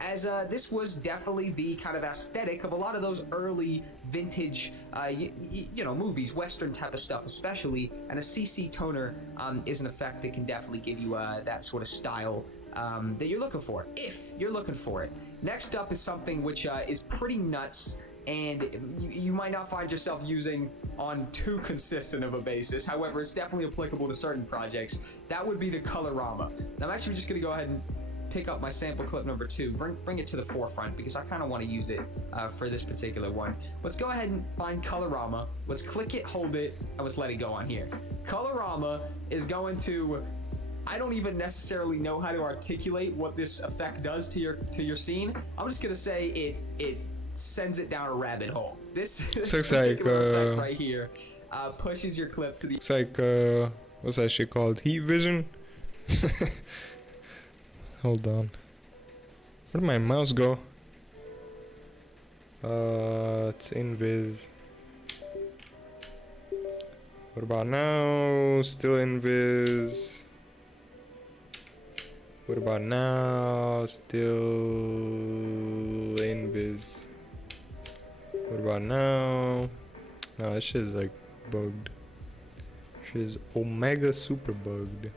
as this was definitely the kind of aesthetic of a lot of those early vintage, you know, movies, Western type of stuff especially, and a CC toner is an effect that can definitely give you that sort of style that you're looking for, if you're looking for it. Next up is something which is pretty nuts, and you might not find yourself using on too consistent of a basis. However, it's definitely applicable to certain projects. That would be the colorama. Now I'm actually just gonna go ahead and pick up my sample clip number 2, bring it to the forefront because I kind of want to use it for this particular one. Let's go ahead and find colorama. Let's click it, hold it, and let's let it go on here. Colorama is going to, I don't even necessarily know how to articulate what this effect does to your scene. I'm just gonna say it sends it down a rabbit hole. This looks like effect right here pushes your clip to the. It's like what's that shit called? Heat vision. Hold on. Where'd my mouse go? It's invis. What about now? Still invis. What about now? Still invis. What about now? No, this shit is like bugged. Shit is omega super bugged.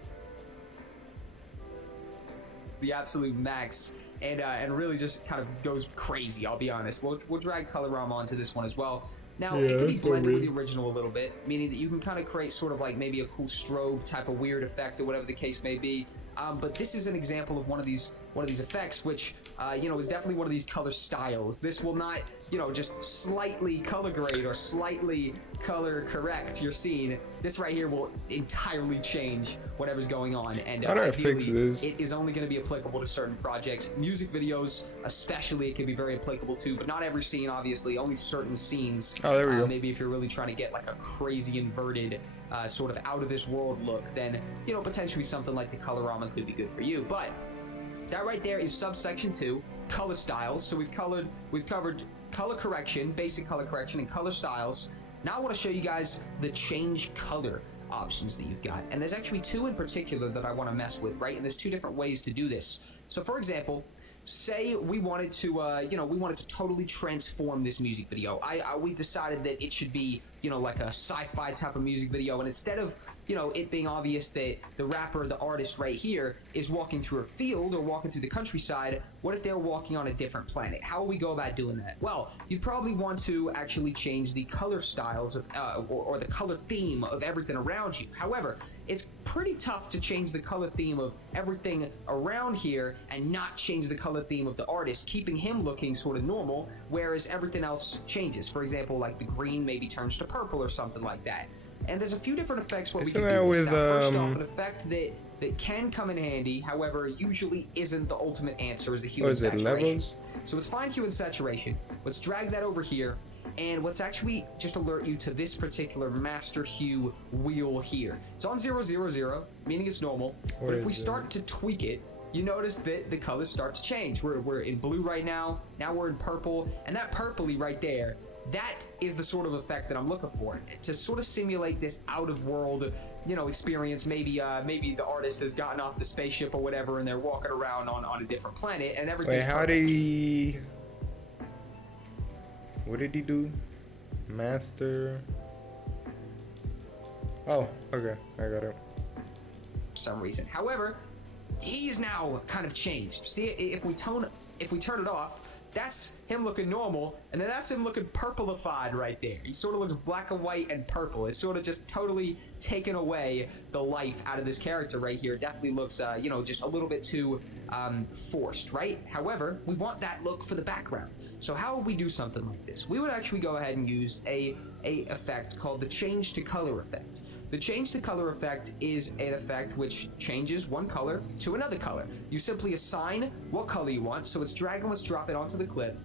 The absolute max, and really just kind of goes crazy. I'll be honest. We'll drag colorama onto this one as well. Now it can be blended with the original a little bit, meaning that you can kind of create sort of like maybe a cool strobe type of weird effect or whatever the case may be. But this is an example of one of these effects, which you know, is definitely one of these color styles. This will not, you know, just slightly color grade or slightly color correct your scene. This right here will entirely change whatever's going on, and how do I fix this? It is only going to be applicable to certain projects. Music videos especially, it can be very applicable to, but not every scene, obviously. Only certain scenes. Oh, there we go. Maybe if you're really trying to get like a crazy inverted sort of out of this world look, then, you know, potentially something like the colorama could be good for you. But that right there is subsection 2, color styles. So we've covered color correction, basic color correction, and color styles. Now I want to show you guys the change color options that you've got, and there's actually 2 in particular that I want to mess with, right? And there's 2 different ways to do this. So for example, say we wanted to you know, we wanted to totally transform this music video. We've decided that it should be, you know, like a sci-fi type of music video, and instead of, you know, it being obvious that the rapper, the artist right here is walking through a field or walking through the countryside, what if they're walking on a different planet? How will we go about doing that? Well, you'd probably want to actually change the color styles of or the color theme of everything around you. However, it's pretty tough to change the color theme of everything around here and not change the color theme of the artist, keeping him looking sort of normal, whereas everything else changes. For example, like the green maybe turns to purple or something like that. And there's a few different effects where we can do this. Now, first off, an effect that can come in handy, however, usually isn't the ultimate answer, is the hue and saturation. Levels? So let's find hue and saturation. Let's drag that over here, and let's actually just alert you to this particular master hue wheel here. It's on 000, meaning it's normal. But if we start to tweak it, you notice that the colors start to change. We're in blue right now. Now we're in purple, and that purpley right there, that is the sort of effect that I'm looking for, to sort of simulate this out-of-world, you know, experience. Maybe the artist has gotten off the spaceship or whatever, and they're walking around on a different planet, and everything. Wait, how did he? What did he do? Master. Oh, okay, I got it. For some reason, however, he's now kind of changed. See, if we turn it off, that's him looking normal, and then that's him looking purplified right there. He sort of looks black and white and purple. It's sort of just totally taken away the life out of this character right here. It definitely looks, you know, just a little bit too forced, right? However, we want that look for the background. So how would we do something like this? We would actually go ahead and use a effect called the change to color effect. The change to color effect is an effect which changes one color to another color. You simply assign what color you want. So let's drag and let's drop it onto the clip.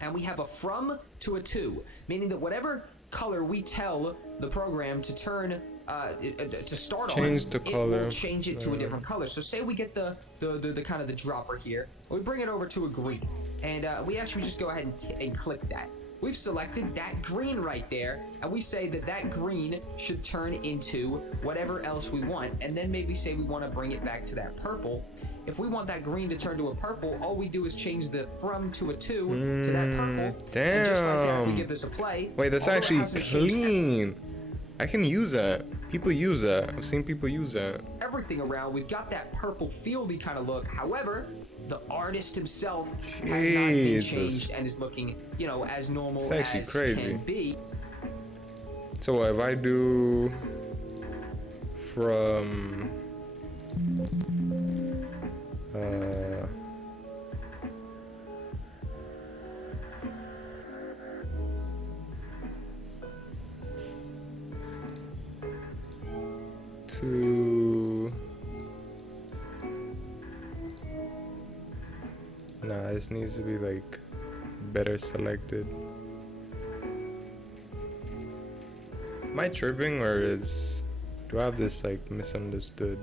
And we have a from to a to, meaning that whatever color we tell the program to turn to start change on, the color. It will change it to a different color. So say we get the kind of the dropper here, we bring it over to a green, and we actually just go ahead and click that. we've selected that green right there, and we say that that green should turn into whatever else we want, and then maybe say we want to bring it back to that purple. If we want that green to turn to a purple, all we do is change the from to a to that purple. Damn. And just like that, if we give this a play. Wait, that's actually clean. I can use that. People use that. I've seen people use that. Everything around, we've got that purple fieldy kind of look. However, the artist himself has not been changed and is looking, you know, as normal it's actually as crazy. can be. So if I do from to nah, this needs to be like better selected. Am I tripping, or do I have this like misunderstood?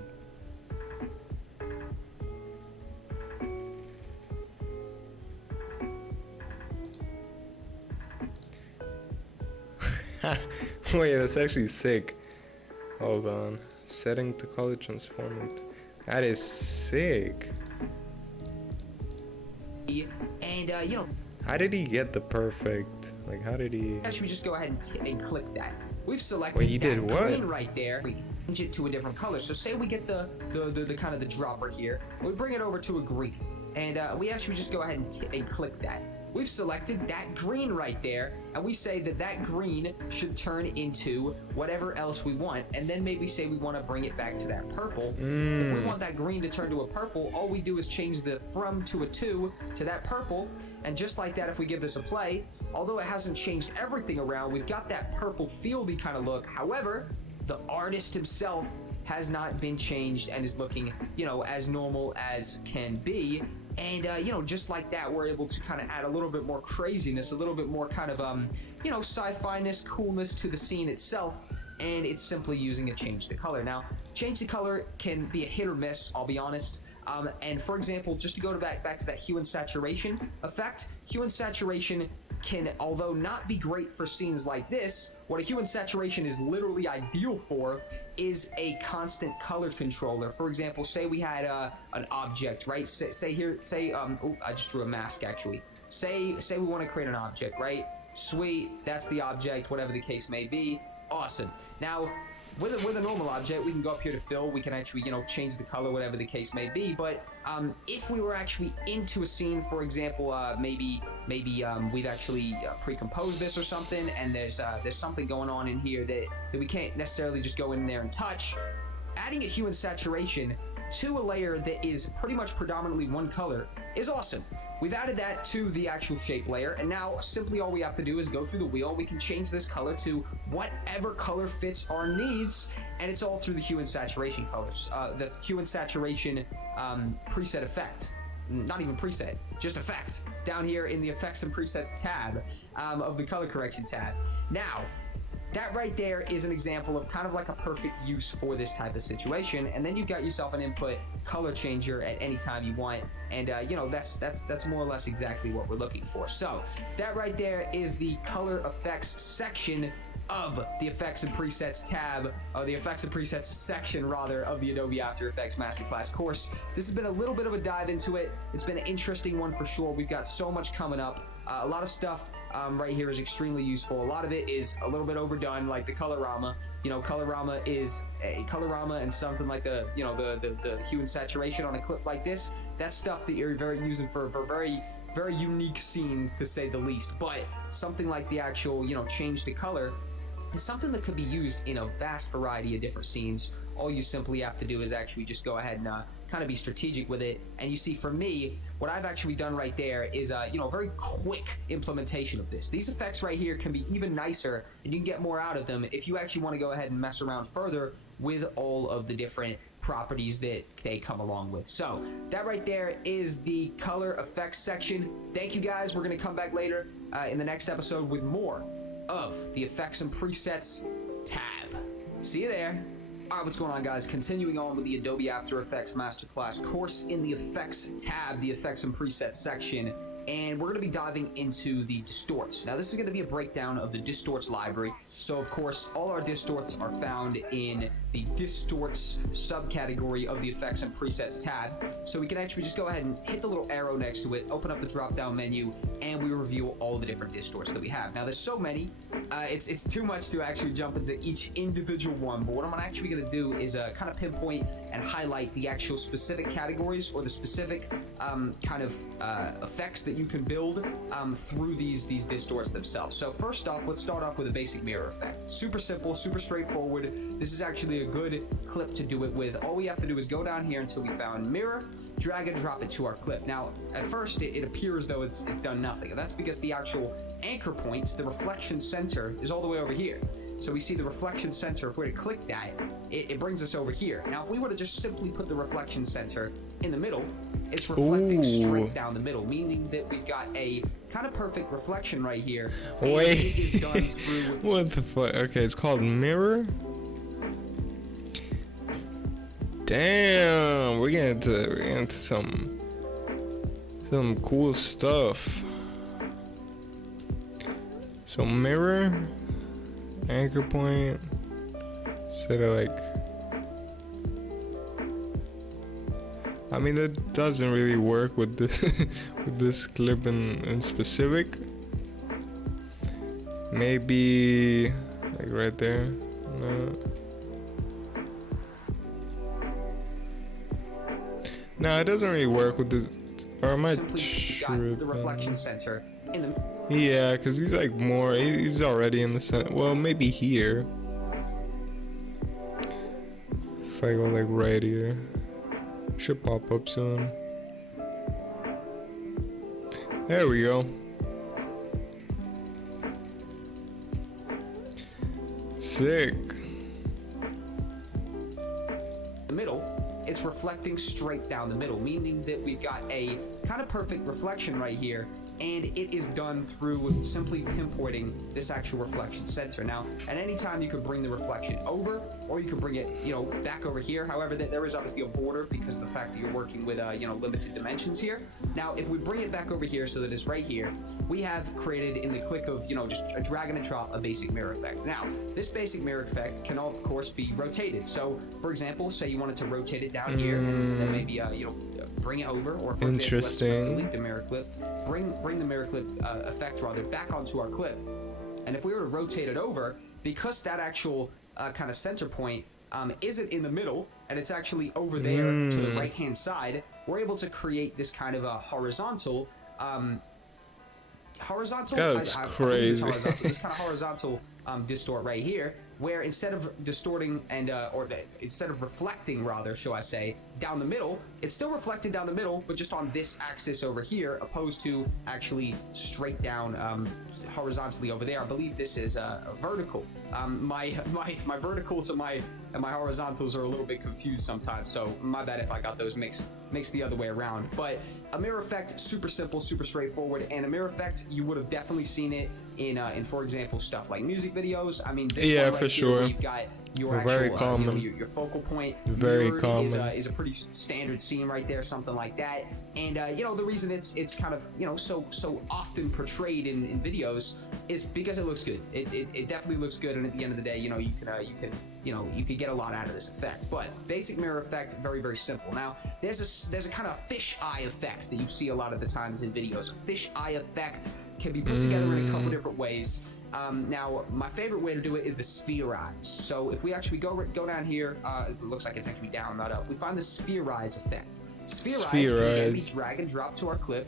Wait, that's actually sick. Hold on. Setting to color transforming. That is sick. And you know, how did he get the perfect? Like, how did he? actually, we just go ahead and click that. We've selected Wait, he that did what? green right there. We change it to a different color. So say we get the kind of the dropper here. We bring it over to a green, and we actually just go ahead and click that. We've selected that green right there, and we say that that green should turn into whatever else we want, and then maybe say we want to bring it back to that purple. If we want that green to turn to a purple, all we do is change the from to a to that purple, and just like that, if we give this a play, although it hasn't changed everything around, we've got that purple fieldy kind of look. However, the artist himself has not been changed and is looking, you know, as normal as can be. And, you know, just like that, we're able to kind of add a little bit more craziness, a little bit more kind of, you know, sci-fi-ness, coolness to the scene itself. And it's simply using a change the color. Now, change the color can be a hit or miss, I'll be honest. And for example, just to go back to that hue and saturation effect, hue and saturation can, although not be great for scenes like this, what a hue and saturation is literally ideal for is a constant color controller. For example, say we had an object, right? I just drew a mask actually. Say we want to create an object, right? Sweet, that's the object, whatever the case may be. Awesome. Now, with a normal object, we can go up here to fill. We can actually, you know, change the color, whatever the case may be. But if we were actually into a scene, for example, maybe we've actually pre-composed this or something, and there's something going on in here that we can't necessarily just go in there and touch. Adding a hue and saturation to a layer that is pretty much predominantly one color is awesome. We've added that to the actual shape layer, and now simply all we have to do is go through the wheel. We can change this color to whatever color fits our needs, and it's all through the hue and saturation colors. The hue and saturation preset effect. Not even preset, just effect. Down here in the effects and presets tab of the color correction tab. Now, that right there is an example of kind of like a perfect use for this type of situation, and then you've got yourself an input color changer at any time you want, and you know, that's more or less exactly what we're looking for. So that right there is the color effects section of the effects and presets tab, or the effects and presets section rather, of the Adobe After Effects Masterclass course. This has been a little bit of a dive into it. It's been an interesting one for sure. We've got so much coming up. A lot of stuff right here is extremely useful. A lot of it is a little bit overdone, like the colorama. You know, colorama is a colorama, and something like the, you know, the hue and saturation on a clip like this. That's stuff that you're using for very unique scenes, to say the least. But something like the actual, you know, change the color is something that could be used in a vast variety of different scenes. All you simply have to do is actually just go ahead and kind of be strategic with it. And you see, for me, what I've actually done right there is, you know, a very quick implementation of this. These effects right here can be even nicer, and you can get more out of them if you actually want to go ahead and mess around further with all of the different properties that they come along with. So that right there is the color effects section. Thank you guys. We're going to come back later in the next episode with more of the effects and presets tab. See you there. All right, what's going on, guys? Continuing on with the Adobe After Effects Masterclass course in the effects tab, the effects and presets section. and we're going to be diving into the distorts. Now this is going to be a breakdown of the distorts library. So of course all our distorts are found in the distorts subcategory of the effects and presets tab. So we can actually just go ahead and hit the little arrow next to it, open up the drop down menu, and we review all the different distorts that we have. Now there's so many, it's too much to actually jump into each individual one, but what I'm actually going to do is kind of pinpoint and highlight the actual specific categories or the specific kind of effects that you can build through these distorts themselves. So first off, let's start off with a basic mirror effect. Super simple, super straightforward. This is actually a good clip to do it with. All we have to do is go down here until we found mirror, drag and drop it to our clip. Now at first it appears though it's done nothing, and that's because the actual anchor points, the reflection center, is all the way over here. So we see the reflection center. If we were to click that, it brings us over here. Now if we were to just simply put the reflection center in the middle, it's reflecting straight down the middle, meaning that we've got a kind of perfect reflection right here. Wait, it is done through what the fuck? Okay, it's called mirror. Damn, we're getting into some cool stuff. So mirror, anchor point, instead of like, I mean that doesn't really work with this with this clip in specific. Maybe like right there. No, it doesn't really work with this. Or am I got the reflection center in the yeah, because he's like more, he's already in the center. Well, maybe here. If I go like right here, should pop up soon. There we go. Sick. the middle. It's reflecting straight down the middle, meaning that we've got a kind of perfect reflection right here, and it is done through simply pinpointing this actual reflection center. Now, at any time you could bring the reflection over, or you could bring it, back over here. However, there is obviously a border because of the fact that you're working with, limited dimensions here. Now, if we bring it back over here so that it's right here, we have created in the click of, just a drag and a drop, a basic mirror effect. Now, this basic mirror effect can, of course, be rotated. So, for example, say you wanted to rotate it down here, and then maybe, bring it over, or for example, let's delete the mirror clip, bring the mirror clip effect rather back onto our clip. And if we were to rotate it over, because that actual kind of center point isn't in the middle, and it's actually over there to the right hand side, we're able to create this kind of a horizontal That's crazy. This kind of horizontal distort right here, where instead of distorting and instead of reflecting rather, shall I say, down the middle, it's still reflected down the middle, but just on this axis over here, opposed to actually straight down horizontally over there. I believe this is a vertical. My verticals and my horizontals are a little bit confused sometimes, so my bad if I got those mixed the other way around. But a mirror effect, super simple, super straightforward, and a mirror effect, you would have definitely seen it in for example, stuff like music videos. I mean, this one right for here, sure. You've got your very actual, common. Your focal point. Very mirror common. Is a pretty standard scene right there, something like that. And the reason it's kind of so often portrayed in videos is because it looks good. It definitely looks good, and at the end of the day, you can get a lot out of this effect. But basic mirror effect, very, very simple. Now, there's a kind of fish eye effect that you see a lot of the times in videos. A fish eye effect can be put together in a couple different ways. Now, my favorite way to do it is the spherize. So if we actually go down here, it looks like it's actually down, not up. We find the spherize effect. Spherize can be drag and drop to our clip,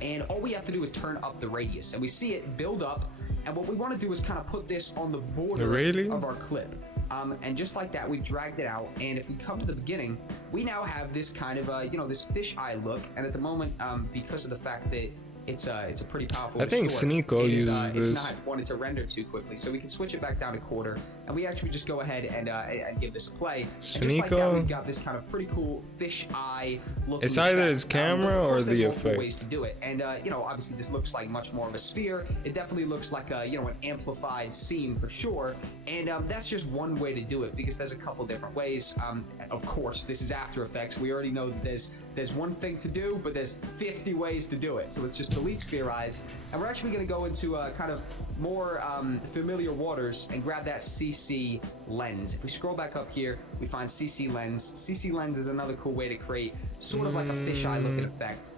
and all we have to do is turn up the radius, and we see it build up. And what we want to do is kind of put this on the border of our clip. And just like that, we've dragged it out. And if we come to the beginning, we now have this kind of, this fisheye look. And at the moment, because of the fact that it's a pretty powerful. I think Sneeko uses this. It's not wanting to render too quickly, so we can switch it back down to quarter, and we actually just go ahead and give this a play. And just like that, we've got this kind of pretty cool fish eye look. It's either his camera or the effect. Ways to do it, and obviously this looks like much more of a sphere. It definitely looks like an amplified scene for sure, and that's just one way to do it because there's a couple different ways. Of course, this is After Effects. We already know that there's one thing to do, but there's 50 ways to do it. So let's just Elite Sphere eyes, and we're actually going to go into kind of more familiar waters and grab that CC lens. If we scroll back up here, we find CC lens. CC lens is another cool way to create sort of like a fisheye looking effect.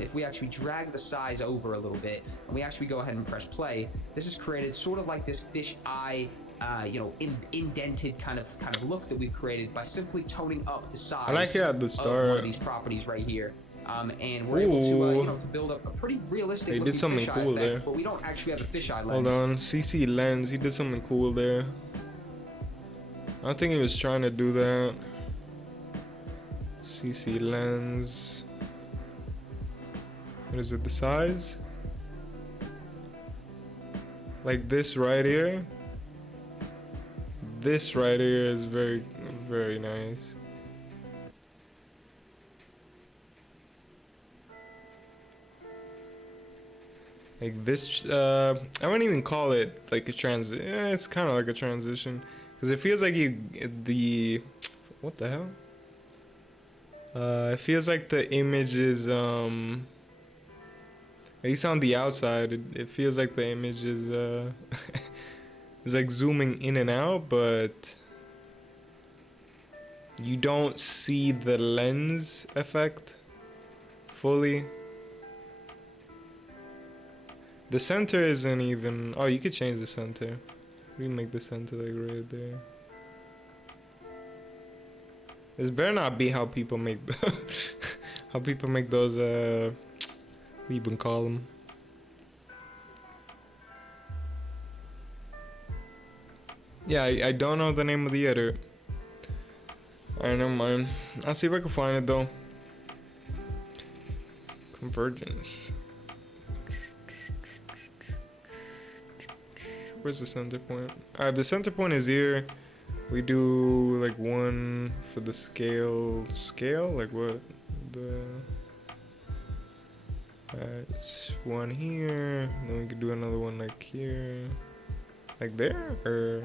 If we actually drag the size over a little bit and we actually go ahead and press play, this is created sort of like this fish eye, indented kind of look that we've created by simply toning up the size. I like it at the of start. one of these properties right here. And we're able to, to build up a pretty realistic He looking did something fisheye cool effect, there. but we don't actually have a fisheye lens. Hold on, CC lens. He did something cool there. I don't think he was trying to do that. CC lens. What is it? The size? Like this right here. This right here is very, very nice. Like this, I wouldn't even call it like a it's kind of like a transition, because it feels like what the hell? It feels like the image is, at least on the outside, it feels like the image is, is like zooming in and out, but you don't see the lens effect fully. The center isn't even... Oh, you could change the center. We can make the center like right there. This better not be how people make how people make those we even call them. Yeah, I don't know the name of the edit. Alright, never mind. I'll see if I can find it though. Convergence. Where's the center point? Alright, the center point is here. We do like one for the scale. Scale? Like what? Alright, one here. Then we could do another one like here. Like there? Or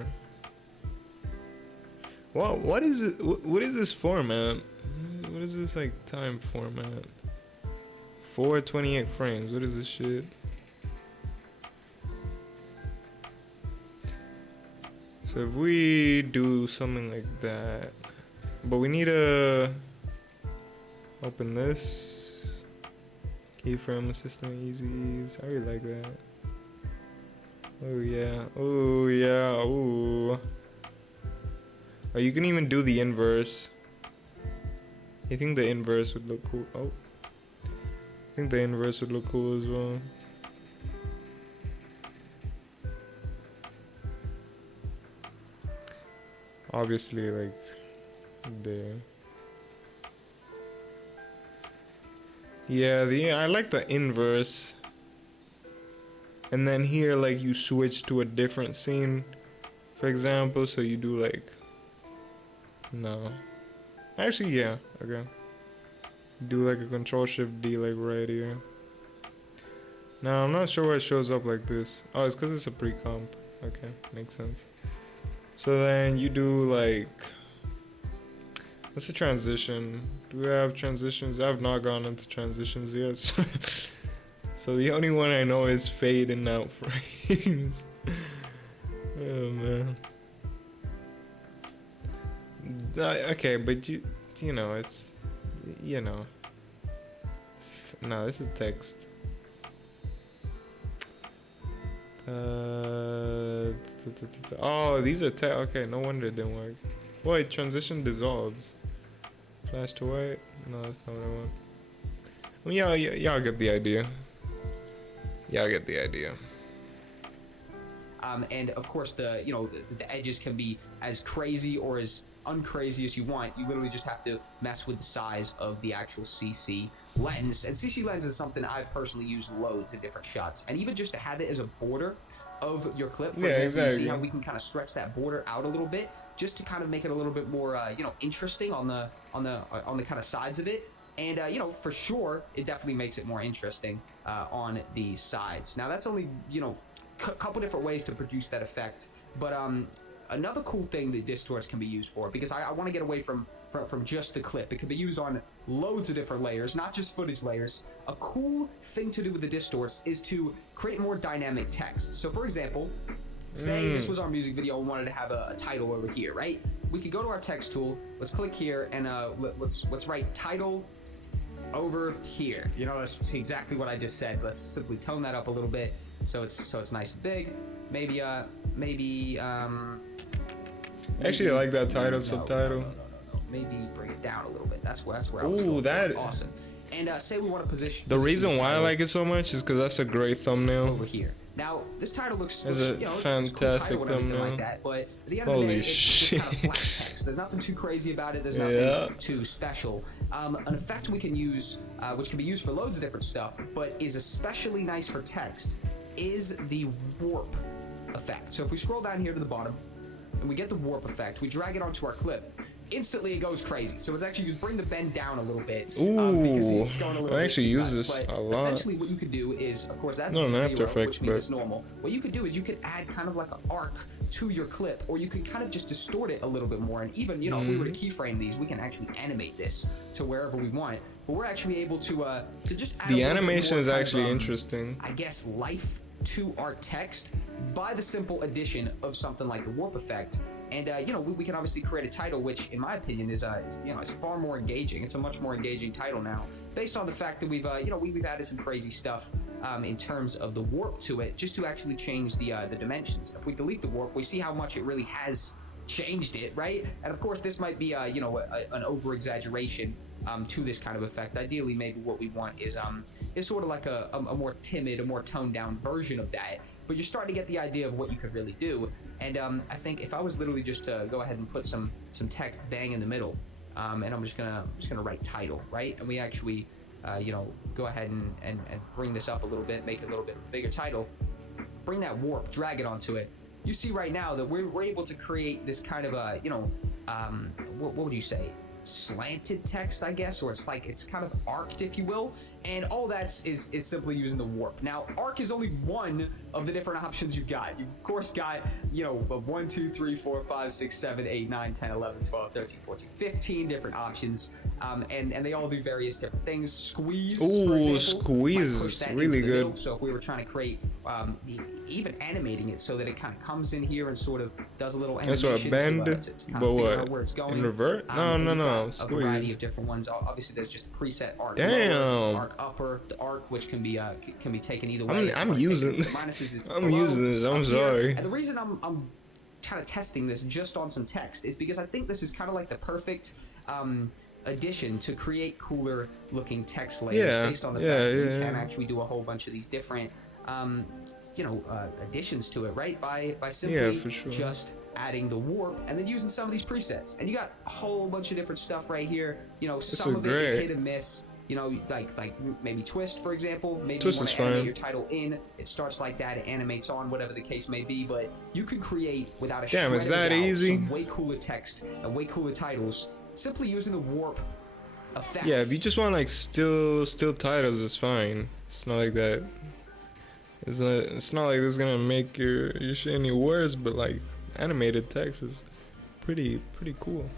what is it? What is this format? What is this like time format? 428 frames. What is this shit? So if we do something like that, but we need to open this keyframe assistant easies. I really like that. Oh yeah, oh yeah, oh. Oh, you can even do the inverse. I think the inverse would look cool. Oh, I think the inverse would look cool as well. Obviously, like there. Yeah, I like the inverse. And then here, like, you switch to a different scene, for example. So you do like, no, actually, yeah, okay. Do like a Control-Shift-D, like right here. Now I'm not sure why it shows up like this. Oh, it's because it's a pre-comp. Okay, makes sense. So then you do like, what's the transition? Do we have transitions? I have not gone into transitions yet. So the only one I know is fade and out frames. Oh man. Okay, but you know, it's, you know. No, this is text. Oh, these are okay, no wonder it didn't work. Wait, transition dissolves. Flash to white? No, that's not what I want. Well, y'all get the idea. Y'all get the idea. And of course, the edges can be as crazy or as uncrazy as you want. You literally just have to mess with the size of the actual CC lens. And CC lens is something I've personally used loads in different shots. And even just to have it as a border of your clip, for example, exactly. You see how we can kind of stretch that border out a little bit, just to kind of make it a little bit more, interesting on the kind of sides of it. And for sure, it definitely makes it more interesting on the sides. Now that's only couple different ways to produce that effect, but another cool thing that distorts can be used for, because I want to get away from from just the clip. It can be used on loads of different layers, not just footage layers. A cool thing to do with the distorts is to create more dynamic text. So for example, say this was our music video and wanted to have a title over here, right? We could go to our text tool, let's click here, and let's write title over here. You know, that's exactly what I just said. Let's simply tone that up a little bit so it's nice and big. Maybe Actually, I like that title, subtitle. No. Maybe bring it down a little bit. That's where I was Ooh, going. that Awesome. And say we want to position. The reason why I like it so much is because that's a great thumbnail. Over here. Now, this title looks, It's a fantastic cool title and everything thumbnail. like that, but at the end of the day, it's just kind of flat text. There's nothing too crazy about it. There's nothing too special. An effect we can use, which can be used for loads of different stuff, but is especially nice for text, is the warp effect. So if we scroll down here to the bottom, and we get the warp effect, we drag it onto our clip. Instantly it goes crazy. So it's actually, you bring the bend down a little bit. Because it's going a little I bit actually use nuts. this But a lot. essentially what you could do is, of course, that's Not in 0, After Effects, which means but it's normal. What you could do is you could add kind of like an arc to your clip, or you can kind of just distort it a little bit more. And even, you know, if we were to keyframe these, we can actually animate this to wherever we want. But we're actually able to just add The a little bit animation more is kind of, actually interesting. I guess, life to our text by the simple addition of something like the warp effect. And you know, we can obviously create a title, which in my opinion is you know, it's far more engaging. It's a much more engaging title now, based on the fact that we've you know, we've added some crazy stuff in terms of the warp to it, just to actually change the dimensions. If we delete the warp, we see how much it really has changed it, right? And of course, this might be you know, an over exaggeration to this kind of effect. Ideally, maybe what we want is sort of like a more timid, a more toned down version of that. But you're starting to get the idea of what you could really do. And I think if I was literally just to go ahead and put some text bang in the middle, and I'm just gonna write title, right? And we actually you know, go ahead and bring this up a little bit, make it a little bit bigger title, bring that warp, drag it onto it. You see right now that we're able to create this kind of a, you know, what would you say? Slanted text, I guess, or it's kind of arced, if you will, and all that's is simply using the warp. Now, arc is only one of the different options you've got. You've of course got, you know, 1 2 3 4 5 6 7 8 9 10 11 12 13 14 15 different options, and they all do various different things. Squeeze, for example, squeeze might push is that really into the middle. good. So if we were trying to create even animating it so that it kind of comes in here and sort of does a little animation. That's what, bend, to kind but of figure out what? where it's going. In revert? No, A variety squeeze. of different ones. Obviously, there's just preset arc. Damn. Lower, arc upper, the arc, which can be taken either way. I'm using this. I'm using this. I'm sorry. And the reason I'm kind of testing this just on some text is because I think this is kind of like the perfect addition to create cooler looking text layers based on the fact that you can actually do a whole bunch of these different you know, additions to it, right? By simply for sure. just adding the warp and then using some of these presets. And you got a whole bunch of different stuff right here. You know, some of it is hit and miss. You know, like maybe twist, for example. Maybe Twist you want is to animate fine. your title in. It starts like that. It animates on, whatever the case may be. But you can create without a Damn, is shred of that a doubt, easy? some way cooler text and way cooler titles simply using the warp effect. Yeah, if you just want like still titles, it's fine. It's not like that. It's not like this is gonna make your shit any worse, but like animated text is pretty cool.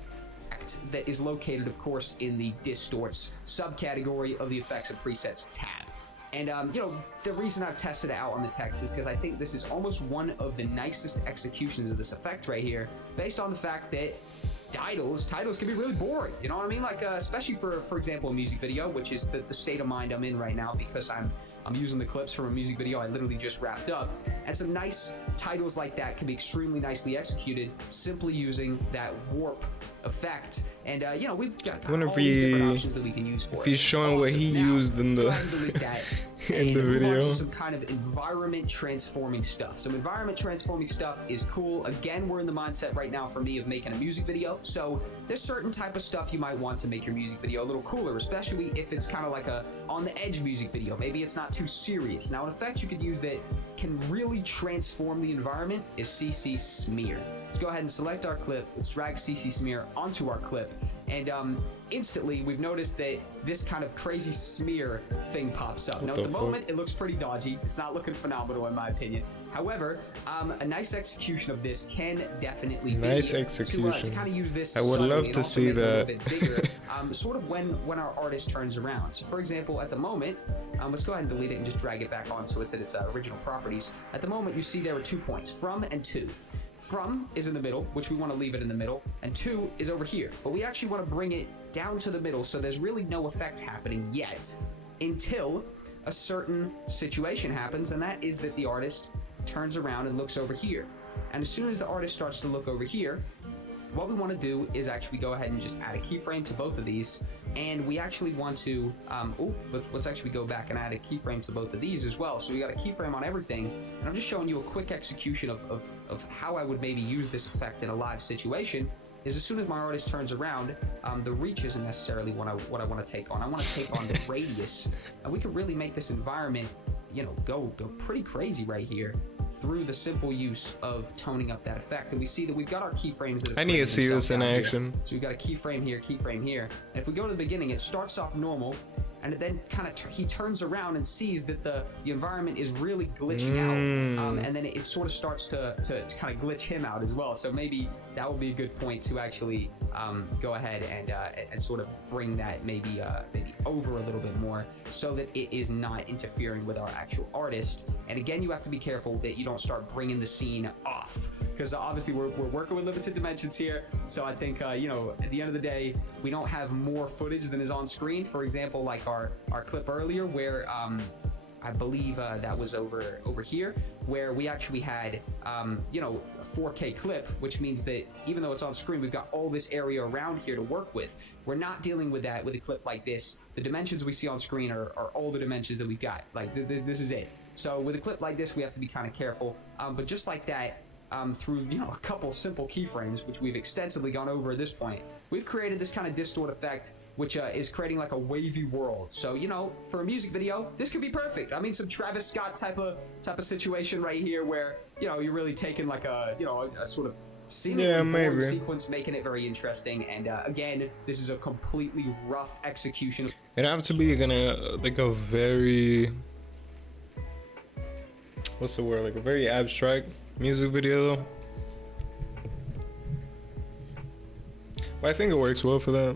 That is located, of course, in the distorts subcategory of the effects and presets tab. And you know, the reason I've tested it out on the text is because I think this is almost one of the nicest executions of this effect right here, based on the fact that titles can be really boring. You know what I mean? Like especially for example, a music video, which is the state of mind I'm in right now, because I'm using the clips from a music video I literally just wrapped up. And some nice titles like that can be extremely nicely executed simply using that warp effect. And you know, we've got all these different options that we can use for it. If he's showing what he Now, used in the let's go ahead and delete that in the and move on video. to some kind of environment transforming stuff. Some environment transforming stuff is cool. Again, we're in the mindset right now for me of making a music video. So there's certain type of stuff you might want to make your music video a little cooler, especially if it's kind of like a on the edge music video. Maybe it's not too serious. Now, an effect you could use that can really transform the environment is CC Smear. Let's go ahead and select our clip. Let's drag CC Smear onto our clip. and instantly we've noticed that this kind of crazy smear thing pops up. Now at the fuck? moment it looks pretty dodgy. It's not looking phenomenal in my opinion. However, a nice execution of this can definitely nice be execution. to kind of use this. I would love to see that. Bigger, sort of when our artist turns around. So for example, at the moment, let's go ahead and delete it and just drag it back on so it's at its original properties. At the moment, you see there are 2 points, from and to. From is in the middle, which we want to leave it in the middle, and to is over here. But we actually want to bring it down to the middle, so there's really no effect happening yet until a certain situation happens, and that is that the artist turns around and looks over here. And as soon as the artist starts to look over here, what we want to do is actually go ahead and just add a keyframe to both of these, and we actually want to let's actually go back and add a keyframe to both of these as well. So we got a keyframe on everything, and I'm just showing you a quick execution of how I would maybe use this effect in a live situation. Is as soon as my artist turns around, the reach isn't necessarily what I want to take on. I want to take on the radius, and we can really make this environment, you know, go pretty crazy right here through the simple use of toning up that effect. And we see that we've got our keyframes that I need to see this in action. Here. So we've got a keyframe here, keyframe here. And if we go to the beginning, it starts off normal, and it then kind of he turns around and sees that the environment is really glitching out, and then it sort of starts to kind of glitch him out as well. So maybe that would be a good point to actually go ahead and sort of bring that maybe over a little bit more, so that it is not interfering with our actual artist. And again, you have to be careful that you don't start bringing the scene off, because obviously we're working with limited dimensions here. So I think you know, at the end of the day, we don't have more footage than is on screen. For example, like our clip earlier, where I believe that was over here, where we actually had you know, a 4K clip, which means that even though it's on screen, we've got all this area around here to work with. We're not dealing with that with a clip like this. The dimensions we see on screen are all the dimensions that we've got. Like this is it. So with a clip like this, we have to be kind of careful. But just like that, through, you know, a couple simple keyframes, which we've extensively gone over at this point, we've created this kind of distort effect, which is creating like a wavy world. So, you know, for a music video, this could be perfect. I mean, some Travis Scott type of situation right here, where, you know, you're really taking like a, you know, a sort of seemingly boring sequence, making it very interesting. And again, this is a completely rough execution. It have to be like a very, what's the word, like a very abstract music video though. But I think it works well for that.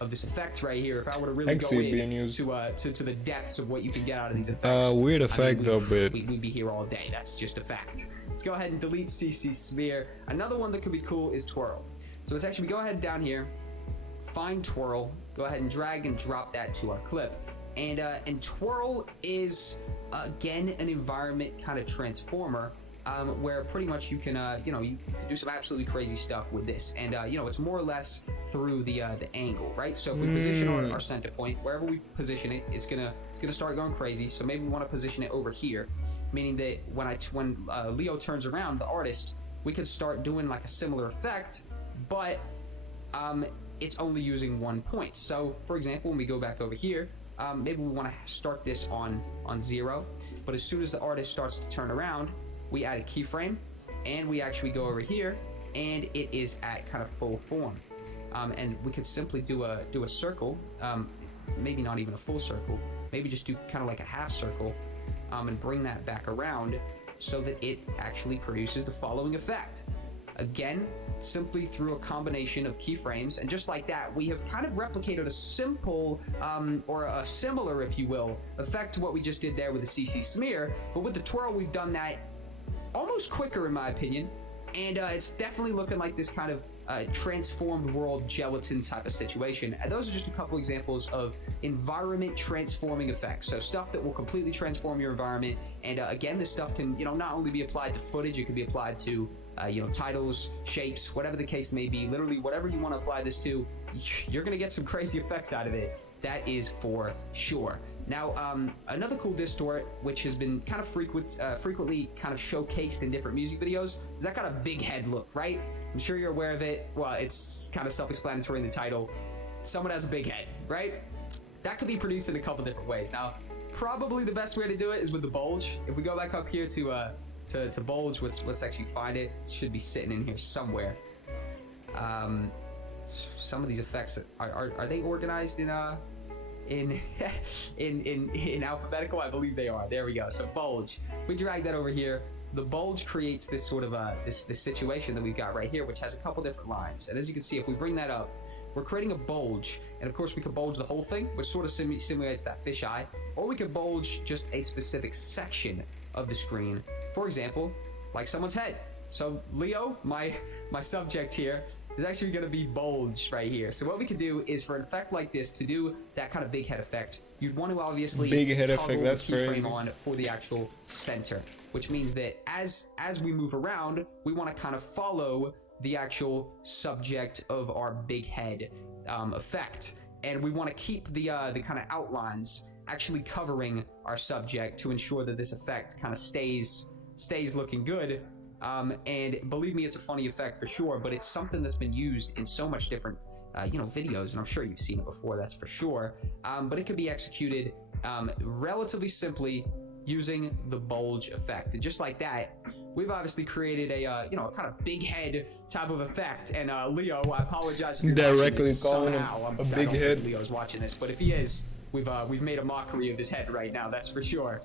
Of this effect right here, if I were to really go into the depths of what you can get out of these effects. Weird effect though, but we'd be here all day. That's just a fact. Let's go ahead and delete CC Smear. Another one that could be cool is Twirl. So let's actually go ahead down here, find Twirl, go ahead and drag and drop that to our clip. And Twirl is again an environment kind of transformer, where pretty much you can you know, you can do some absolutely crazy stuff with this. And you know, it's more or less through the angle, right? So if we position our center point, wherever we position it, it's gonna start going crazy. So maybe we want to position it over here, meaning that when Leo turns around, the artist, we could start doing like a similar effect, but it's only using 1 point. So for example, when we go back over here, maybe we want to start this on 0, but as soon as the artist starts to turn around, we add a keyframe, and we actually go over here, and it is at kind of full form. And we could simply do a circle, maybe not even a full circle, maybe just do kind of like a half circle, and bring that back around so that it actually produces the following effect. Again, simply through a combination of keyframes, and just like that, we have kind of replicated a simple, or a similar, if you will, effect to what we just did there with the CC Smear, but with the Twirl, we've done that almost quicker in my opinion, and it's definitely looking like this kind of transformed world gelatin type of situation. And those are just a couple examples of environment transforming effects, so stuff that will completely transform your environment. And again, this stuff can, you know, not only be applied to footage, it can be applied to you know, titles, shapes, whatever the case may be. Literally whatever you want to apply this to, you're gonna get some crazy effects out of it. That is for sure. Now, another cool distort, which has been kind of frequently kind of showcased in different music videos, is that got a big head look, right? I'm sure you're aware of it. Well, it's kind of self-explanatory in the title. Someone has a big head, right? That could be produced in a couple different ways. Now, probably the best way to do it is with the bulge. If we go back up here to bulge, let's actually find it. It should be sitting in here somewhere. some of these effects are they organized in in alphabetical? I believe they are. There we go. So bulge. We drag that over here. The bulge creates this sort of this situation that we've got right here, which has a couple different lines. And as you can see, if we bring that up, we're creating a bulge. And of course we could bulge the whole thing, which sort of simulates that fisheye, or we could bulge just a specific section of the screen. For example, like someone's head. So Leo, my subject here, is actually going to be bulged right here. So what we could do is, for an effect like this, to do that kind of big head effect, you'd want to obviously big head toggle effect, that's the keyframe crazy. on for the actual center, which means that as we move around, we want to kind of follow the actual subject of our big head effect, and we want to keep the kind of outlines actually covering our subject to ensure that this effect kind of stays looking good. And believe me, it's a funny effect for sure, but it's something that's been used in so much different videos, and I'm sure you've seen it before, that's for sure. But it could be executed relatively simply using the bulge effect. And just like that, we've obviously created a kind of big head type of effect. And Leo, I apologize if you're Directly watching this calling him somehow. a big I don't head. think Leo's watching this, but if he is, we've made a mockery of his head right now, that's for sure.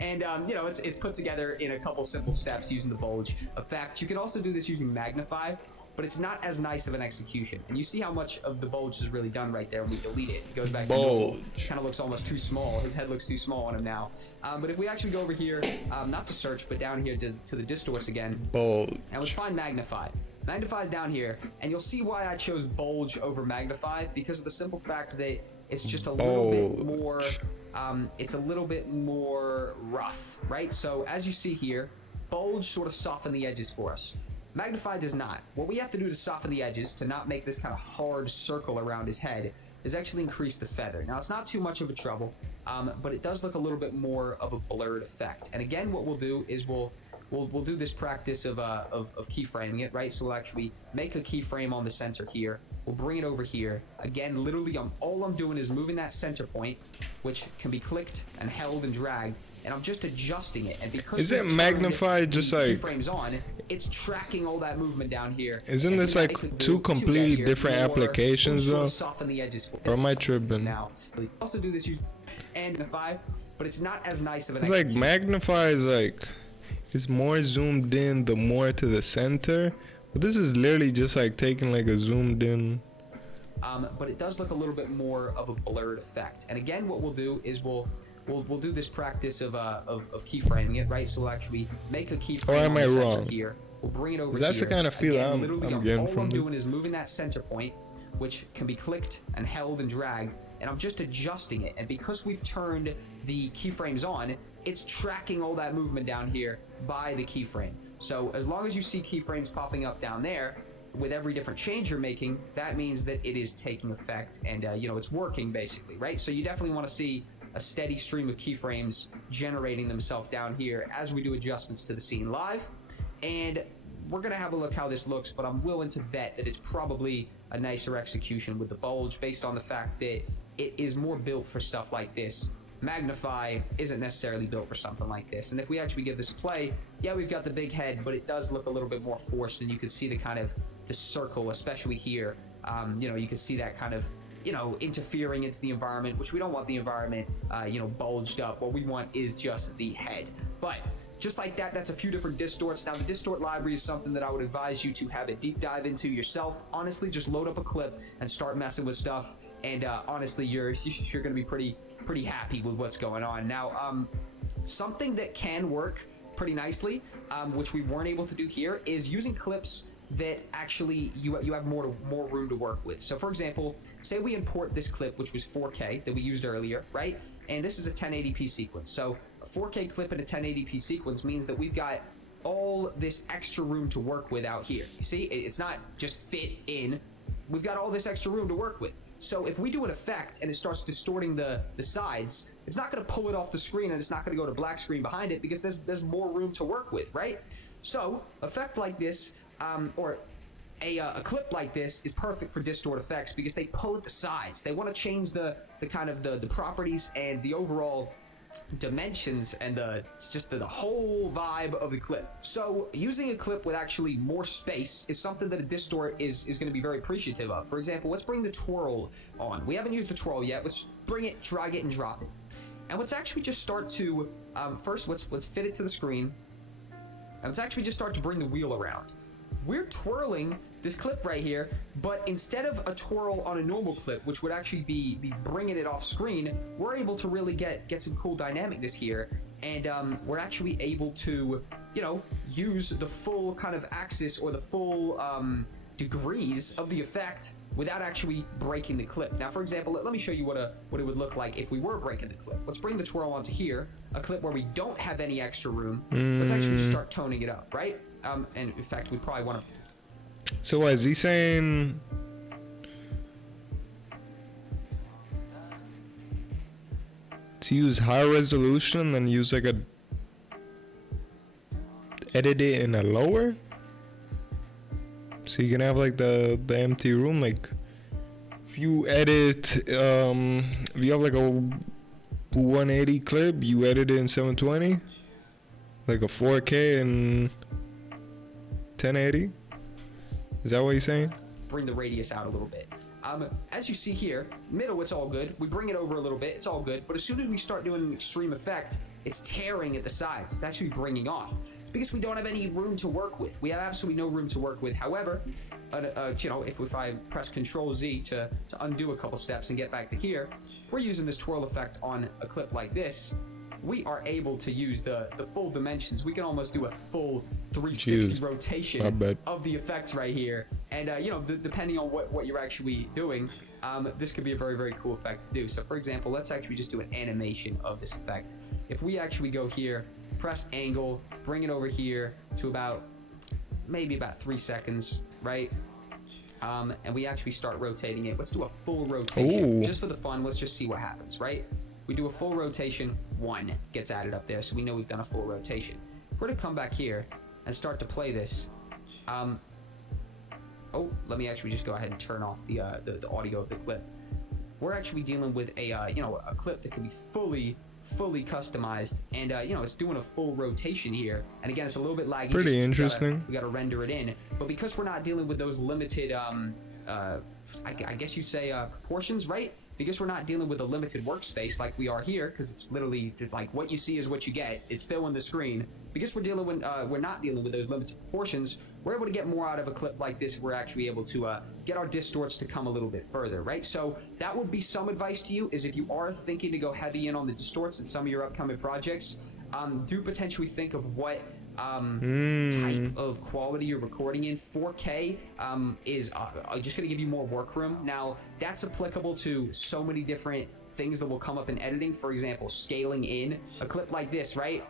And it's put together in a couple simple steps using the bulge effect. You can also do this using magnify, but it's not as nice of an execution. And you see how much of the bulge is really done right there when we delete it. It goes back to normal. Kind of looks almost too small. His head looks too small on him now. But if we actually go over here, not to search, but down here to the distorts again, Bulge. and let's find magnify. Magnify is down here, and you'll see why I chose bulge over magnify, because of the simple fact that it's just a little bit more, it's a little bit more rough, right? So as you see here, bulge sort of soften the edges for us. Magnify does not. What we have to do to soften the edges, to not make this kind of hard circle around his head, is actually increase the feather. Now, it's not too much of a trouble, but it does look a little bit more of a blurred effect. And again, what we'll do is we'll do this practice of keyframing it, right? So we'll actually make a keyframe on the center here. We'll bring it over here. Again, literally, all I'm doing is moving that center point, which can be clicked and held and dragged, and I'm just adjusting it. And because is it magnified just like keyframes on, it's tracking all that movement down here. Isn't this like two completely different applications though? Soften the edges for or am I tripping? now. We also do this using magnify, but it's not as nice of an It's like magnify is like it's more zoomed in the more to the center. But this is literally just like taking like a zoomed in. But it does look a little bit more of a blurred effect. And again, what we'll do is we'll do this practice of keyframing it, right? So we'll actually make a keyframe. Or am on I the wrong? center here. We'll bring it over. That's here. the kind of feel Again, I'm literally, getting all from I'm it. doing is moving that center point, which can be clicked and held and dragged, and I'm just adjusting it. And because we've turned the keyframes on, it's tracking all that movement down here by the keyframe. So as long as you see keyframes popping up down there, with every different change you're making, that means that it is taking effect, and it's working basically, right? So you definitely want to see a steady stream of keyframes generating themselves down here as we do adjustments to the scene live. And we're gonna have a look how this looks, but I'm willing to bet that it's probably a nicer execution with the bulge, based on the fact that it is more built for stuff like this. Magnify isn't necessarily built for something like this. And if we actually give this a play, yeah, we've got the big head, but it does look a little bit more forced, and you can see the kind of the circle, especially here. You can see that kind of interfering into the environment, which we don't want the environment bulged up. What we want is just the head. But just like that, that's a few different distorts. Now, the distort library is something that I would advise you to have a deep dive into yourself. Honestly, just load up a clip and start messing with stuff, and honestly, you're gonna be pretty happy with what's going on. Now, something that can work pretty nicely, which we weren't able to do here, is using clips that actually you have more room to work with. So for example, say we import this clip, which was 4K that we used earlier, right? And this is a 1080p sequence. So a 4K clip in a 1080p sequence means that we've got all this extra room to work with out here. You see, it's not just fit in. We've got all this extra room to work with. So if we do an effect and it starts distorting the sides, it's not going to pull it off the screen, and it's not going to go to black screen behind it, because there's more room to work with, right? So effect like this, or a clip like this, is perfect for distort effects, because they pull at the sides. They want to change the kind of the properties and the overall dimensions and the whole vibe of the clip. So using a clip with actually more space is something that a distort is going to be very appreciative of. For example, let's bring the twirl on. We haven't used the twirl yet. Let's bring it, drag it, and drop it. And let's actually just start to first let's fit it to the screen. And let's actually just start to bring the wheel around. We're twirling this clip right here, but instead of a twirl on a normal clip, which would actually be bringing it off screen, we're able to really get some cool dynamicness here, and we're actually able to, you know, use the full kind of axis or the full degrees of the effect without actually breaking the clip. Now, for example, let me show you what it would look like if we were breaking the clip. Let's bring the twirl onto here, a clip where we don't have any extra room. Let's actually just start toning it up, right? And in fact, we probably want to. So what is he saying? To use high resolution and use like a edit it in a lower, so you can have like the empty room. Like if you edit, if you have like a 180 clip, you edit it in 720, like a 4K and 1080. Is that what you're saying? Bring the radius out a little bit. As you see here, middle, it's all good. We bring it over a little bit, it's all good. But as soon as we start doing an extreme effect, it's tearing at the sides. It's actually bringing off. It's because we don't have any room to work with. We have absolutely no room to work with. However, you know, if I press Control Z to undo a couple steps and get back to here, if we're using this twirl effect on a clip like this, we are able to use the full dimensions. We can almost do a full 360 rotation of the effects right here. And you know, depending on what you're actually doing, this could be a very, very cool effect to do. So for example, let's actually just do an animation of this effect. If we actually go here, press angle, bring it over here to maybe about 3 seconds, right? And we actually start rotating it. Let's do a full rotation. Just for the fun, let's just see what happens, right? We do a full rotation, 1 gets added up there, so we know we've done a full rotation. If we're to come back here and start to play this, let me actually just go ahead and turn off the audio of the clip. We're actually dealing with a you know, a clip that can be fully customized, and you know, it's doing a full rotation here. And again, it's a little bit laggy. Pretty interesting. We gotta render it in, but because we're not dealing with those limited I guess you say proportions, right? Because we're not dealing with a limited workspace like we are here, because it's literally like what you see is what you get. It's filling the screen. Because we're not dealing with those limited proportions, we're able to get more out of a clip like this. We're actually able to get our distorts to come a little bit further, right? So that would be some advice to you, is if you are thinking to go heavy in on the distorts in some of your upcoming projects, do potentially think of what type of quality you're recording in. 4K is just going to give you more workroom. Now, that's applicable to so many different things that will come up in editing. For example, scaling in a clip like this, right?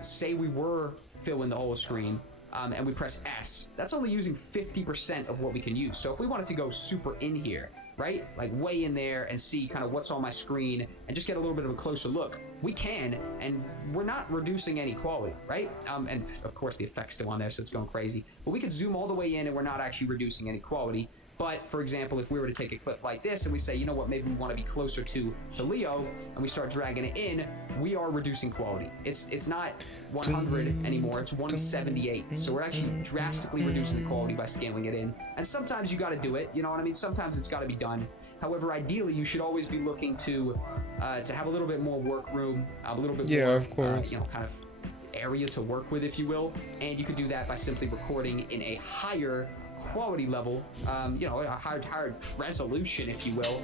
Say we were filling the whole screen, and we press S. That's only using 50% of what we can use. So if we wanted to go super in here, right, like way in there, and see kind of what's on my screen and just get a little bit of a closer look, we can, and we're not reducing any quality, right? And of course the effect's still on there, so it's going crazy, but we could zoom all the way in and we're not actually reducing any quality. But for example, if we were to take a clip like this and we say, you know what, maybe we want to be closer to Leo, and we start dragging it in, we are reducing quality. It's not 100 anymore, it's 178. So we're actually drastically reducing the quality by scaling it in. And sometimes you got to do it, you know what I mean? Sometimes it's got to be done. However, ideally, you should always be looking to have a little bit more workroom, a little bit more, of course, you know, kind of area to work with, if you will. And you could do that by simply recording in a higher quality level, you know, a higher resolution, if you will,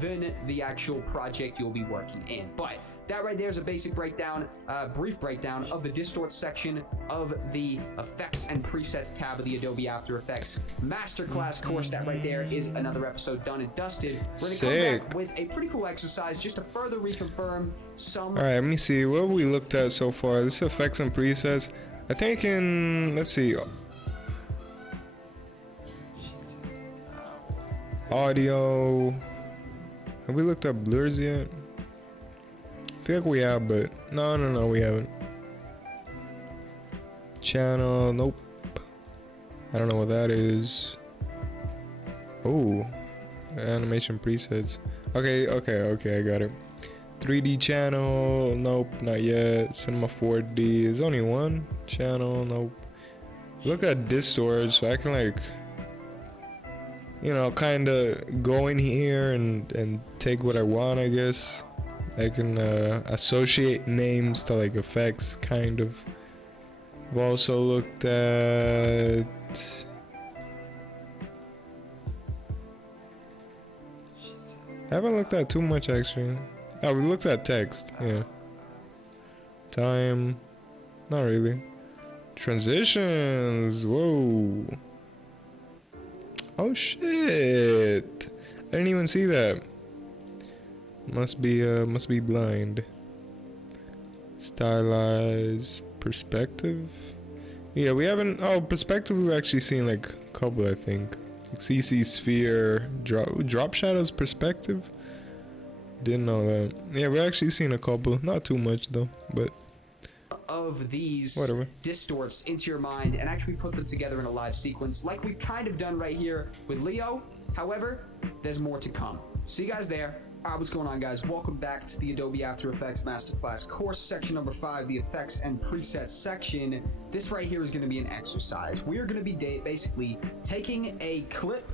than the actual project you'll be working in. But that right there is a basic breakdown, brief breakdown of the distort section of the effects and presets tab of the Adobe After Effects masterclass course. That right there is another episode done and dusted. We're gonna come back with a pretty cool exercise just to further reconfirm some. All right, let me see what we looked at so far. This effects and presets. I think let's see. Audio. Have we looked up blurs yet? I feel like we have, but no, we haven't. Channel, nope. I don't know what that is. Oh, animation presets. Okay, I got it. 3D channel, nope, not yet. Cinema 4D, there's only one channel, nope. Look at distort, so I can like, you know, kind of go in here and take what I want, I guess. I can associate names to like effects, kind of. I've also looked at... I haven't looked at too much actually. Oh, we looked at text, yeah. Time, not really. Transitions, whoa. Oh shit! I didn't even see that. Must be blind. Stylized perspective. Yeah, we haven't. Oh, perspective. We've actually seen like a couple, I think. CC sphere, drop shadows perspective. Didn't know that. Yeah, we've actually seen a couple. Not too much though, but. Of these whatever distorts into your mind and actually put them together in a live sequence like we've kind of done right here with Leo. However, there's more to come. See you guys there. Alright, what's going on, guys? Welcome back to the Adobe After Effects Masterclass course, section number 5, the effects and presets section. This right here is going to be an exercise. We are going to be basically taking a clip,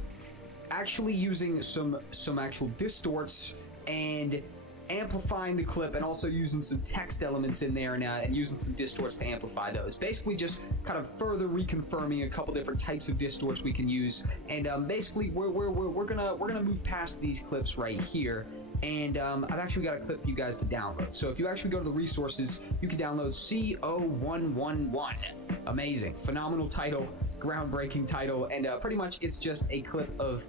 actually using some actual distorts and amplifying the clip, and also using some text elements in there and using some distorts to amplify those. Basically just kind of further reconfirming a couple different types of distorts we can use, and basically we're gonna move past these clips right here. And I've actually got a clip for you guys to download. So if you actually go to the resources, you can download CO111. Amazing, phenomenal title, groundbreaking title, and pretty much it's just a clip of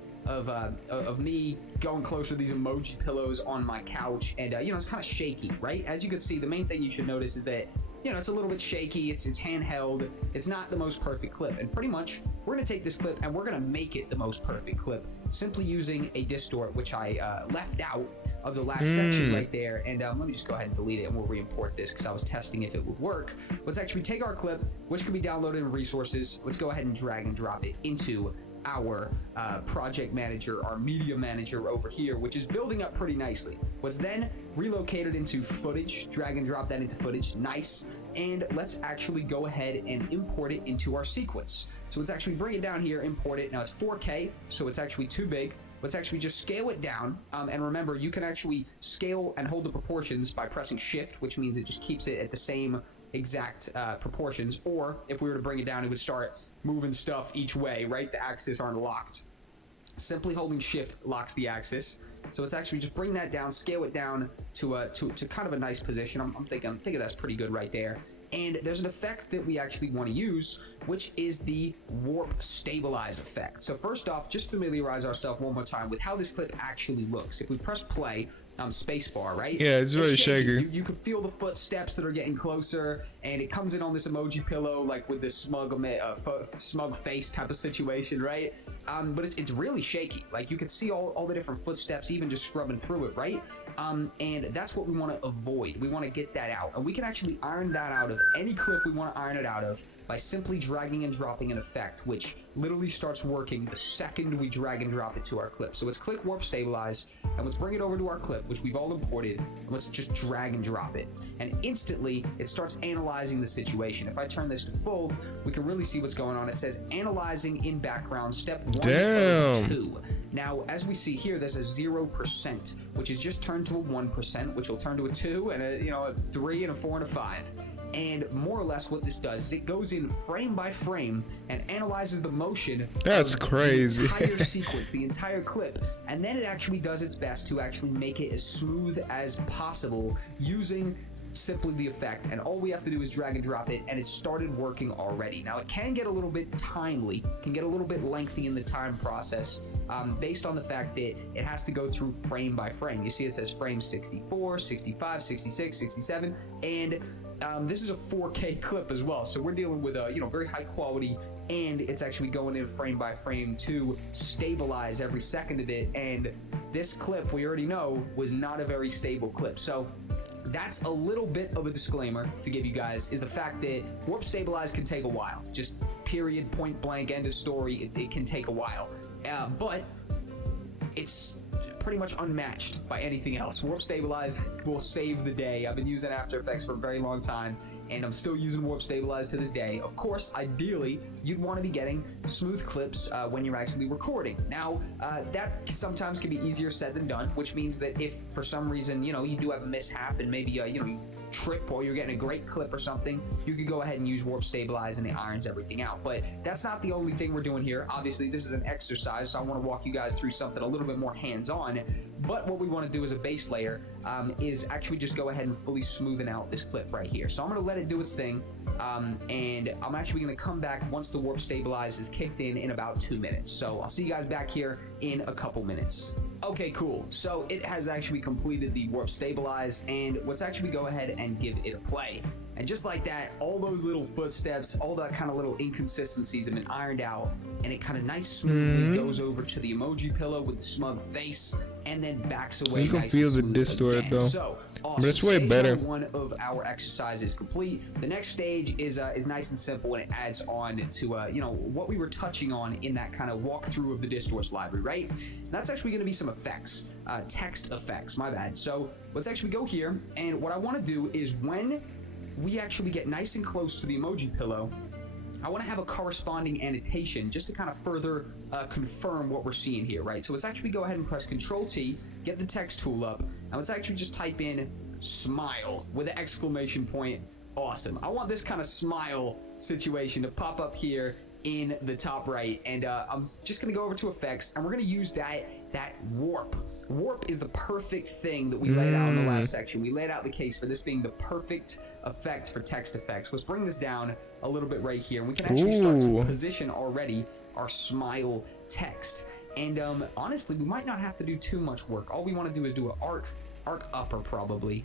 me going closer to these emoji pillows on my couch, and you know, it's kind of shaky, right? As you can see, the main thing you should notice is that, you know, it's a little bit shaky, it's handheld, it's not the most perfect clip, and pretty much we're gonna take this clip and we're gonna make it the most perfect clip simply using a distort, which I left out of the last section right there. And let me just go ahead and delete it, and we'll re-import this because I was testing if it would work. Let's actually take our clip, which can be downloaded in resources. Let's go ahead and drag and drop it into our project manager, our media manager over here, which is building up pretty nicely. Was then relocated into footage, drag and drop that into footage, nice. And let's actually go ahead and import it into our sequence. So let's actually bring it down here, import it. Now it's 4K, so it's actually too big. Let's actually just scale it down, and remember, you can actually scale and hold the proportions by pressing shift, which means it just keeps it at the same exact proportions. Or if we were to bring it down, it would start moving stuff each way, right? The axes aren't locked. Simply holding shift locks the axis. So it's actually just bring that down, scale it down to kind of a nice position. I'm thinking that's pretty good right there. And there's an effect that we actually want to use, which is the warp stabilize effect. So first off, just familiarize ourselves one more time with how this clip actually looks. If we press play, spacebar, right? Yeah, it's really shaky. You can feel the footsteps that are getting closer, and it comes in on this emoji pillow, like with this smug face type of situation, right? But it's really shaky. Like you can see all the different footsteps, even just scrubbing through it, right? And that's what we want to avoid. We want to get that out, and we can actually iron that out of any clip we want to iron it out of by simply dragging and dropping an effect, which literally starts working the second we drag and drop it to our clip. So let's click warp stabilize, and let's bring it over to our clip, which we've all imported, and let's just drag and drop it. And instantly, it starts analyzing the situation. If I turn this to full, we can really see what's going on. It says analyzing in background, step 1 Damn. of 2. Now, as we see here, there's a 0%, which is just turned to a 1%, which will turn to a 2, and a 3, and a 4, and a 5. And more or less what this does is it goes in frame by frame and analyzes the motion. That's of crazy. The entire sequence, the entire clip, and then it actually does its best to actually make it as smooth as possible using simply the effect. And all we have to do is drag and drop it, and it started working already. Now it can get a little bit timely, can get a little bit lengthy in the time process, based on the fact that it has to go through frame by frame. You see it says frame 64, 65, 66, 67, and this is a 4K clip as well, so we're dealing with a very high quality, and it's actually going in frame by frame to stabilize every second of it. And this clip, we already know, was not a very stable clip. So that's a little bit of a disclaimer to give you guys, is the fact that warp stabilize can take a while. Just period, point blank, end of story. It can take a while, but it's pretty much unmatched by anything else. Warp Stabilize will save the day. I've been using After Effects for a very long time, and I'm still using Warp Stabilize to this day. Of course, ideally, you'd want to be getting smooth clips when you're actually recording. Now, that sometimes can be easier said than done, which means that if for some reason, you know, you do have a mishap and maybe, you know, you trip or you're getting a great clip or something, you could go ahead and use Warp Stabilize and it irons everything out. But that's not the only thing we're doing here. Obviously, this is an exercise, so I want to walk you guys through something a little bit more hands-on. But what we want to do as a base layer is actually just go ahead and fully smoothen out this clip right here. So I'm going to let it do its thing, and I'm actually going to come back once the Warp Stabilize is kicked in about 2 minutes. So I'll see you guys back here in a couple minutes. Okay, cool. So it has actually completed the Warp Stabilize, and let's actually go ahead and give it a play. And just like that, all those little footsteps, all that kind of little inconsistencies have been ironed out, and it kind of nice smoothly goes over to the emoji pillow with the smug face, and then backs away. You can nice feel the smooth distort again. though. So, awesome. But it's way Stage better. One of our exercise is complete. The next stage is nice and simple, and it adds on to you know, what we were touching on in that kind of walkthrough of the Distorts library, right? And that's actually going to be some effects, text effects. My bad. So let's actually go here, and what I want to do is when we actually get nice and close to the emoji pillow, I want to have a corresponding annotation just to kind of further confirm what we're seeing here, right? So let's actually go ahead and press Control T, get the text tool up, and let's actually just type in smile with an exclamation point. Awesome. I want this kind of smile situation to pop up here in the top right, and I'm just going to go over to effects, and we're going to use that warp. Warp is the perfect thing that we laid out in the last section. We laid out the case for this being the perfect effect for text effects. Let's bring this down a little bit right here. We can actually start to position already our smile text. And honestly, we might not have to do too much work. All we want to do is do an arc upper probably.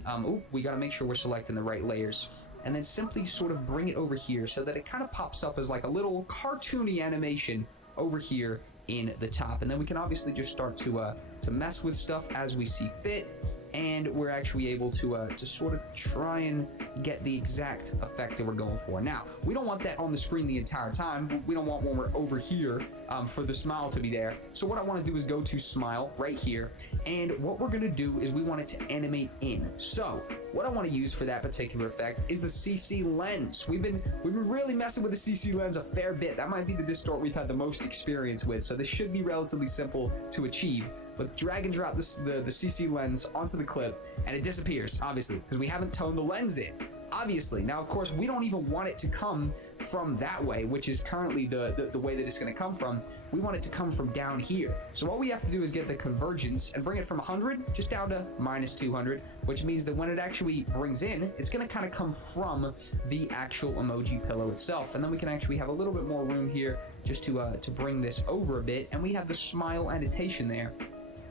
We got to make sure we're selecting the right layers. And then simply sort of bring it over here so that it kind of pops up as like a little cartoony animation over here in the top. And then we can obviously just start to mess with stuff as we see fit, and we're actually able to sort of try and get the exact effect that we're going for. Now, we don't want that on the screen the entire time. We don't want when we're over here for the smile to be there. So what I want to do is go to smile right here, and what we're going to do is we want it to animate in. So what I want to use for that particular effect is the CC lens. We've been really messing with the CC lens a fair bit. That might be the distort we've had the most experience with, so this should be relatively simple to achieve. But drag and drop the CC lens onto the clip, and it disappears, obviously, because we haven't toned the lens in. Obviously. Now, of course, we don't even want it to come from that way, which is currently the way that it's going to come from. We want it to come from down here. So all we have to do is get the convergence and bring it from 100 just down to -200, which means that when it actually brings in, it's going to kind of come from the actual emoji pillow itself. And then we can actually have a little bit more room here just to bring this over a bit, and we have the smile annotation there.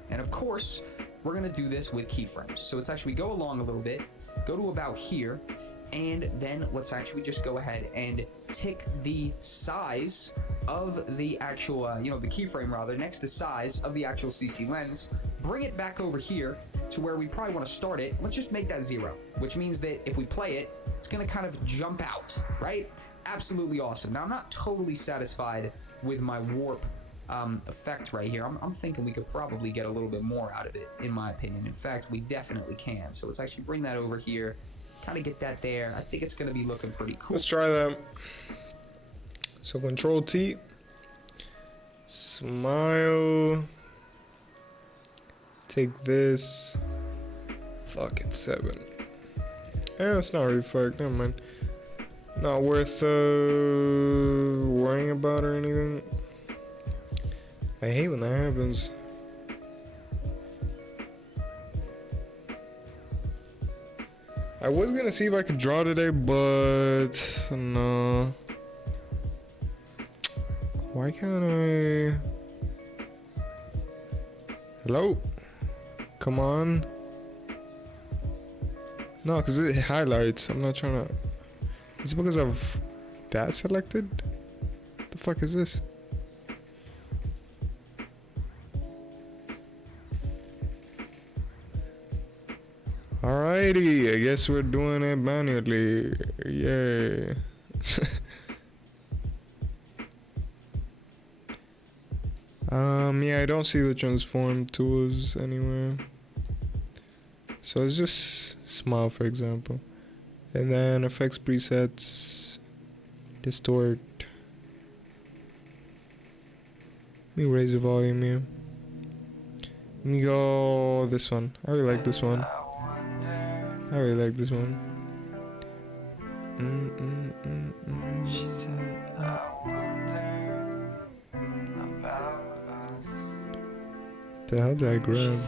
And of course, we're going to do this with keyframes. So let's actually go along a little bit, go to about here, and then let's actually just go ahead and tick the size of the actual, the keyframe rather, next to size of the actual CC lens, bring it back over here to where we probably want to start it. Let's just make that 0, which means that if we play it, it's going to kind of jump out, right? Absolutely awesome. Now, I'm not totally satisfied with my warp effect right here. I'm thinking we could probably get a little bit more out of it, in my opinion. In fact, we definitely can. So let's actually bring that over here, kind of get that there. I think it's going to be looking pretty cool. Let's try that. So Control T, smile, take this, fuck it, 7. Yeah, it's not really fucked, never mind. Not worth worrying about or anything. I hate when that happens. I was gonna see if I could draw today, but no. Why can't I? Hello? Come on. No, because it highlights. I'm not trying to. Is it because of that selected? The fuck is this? Alrighty, I guess we're doing it manually. Yay. Yeah, I don't see the transform tools anywhere. So it's just smile, for example. And then effects presets, distort. Let me raise the volume here. Let me go this one. I really like this one. I really like this one. The hell did I grab?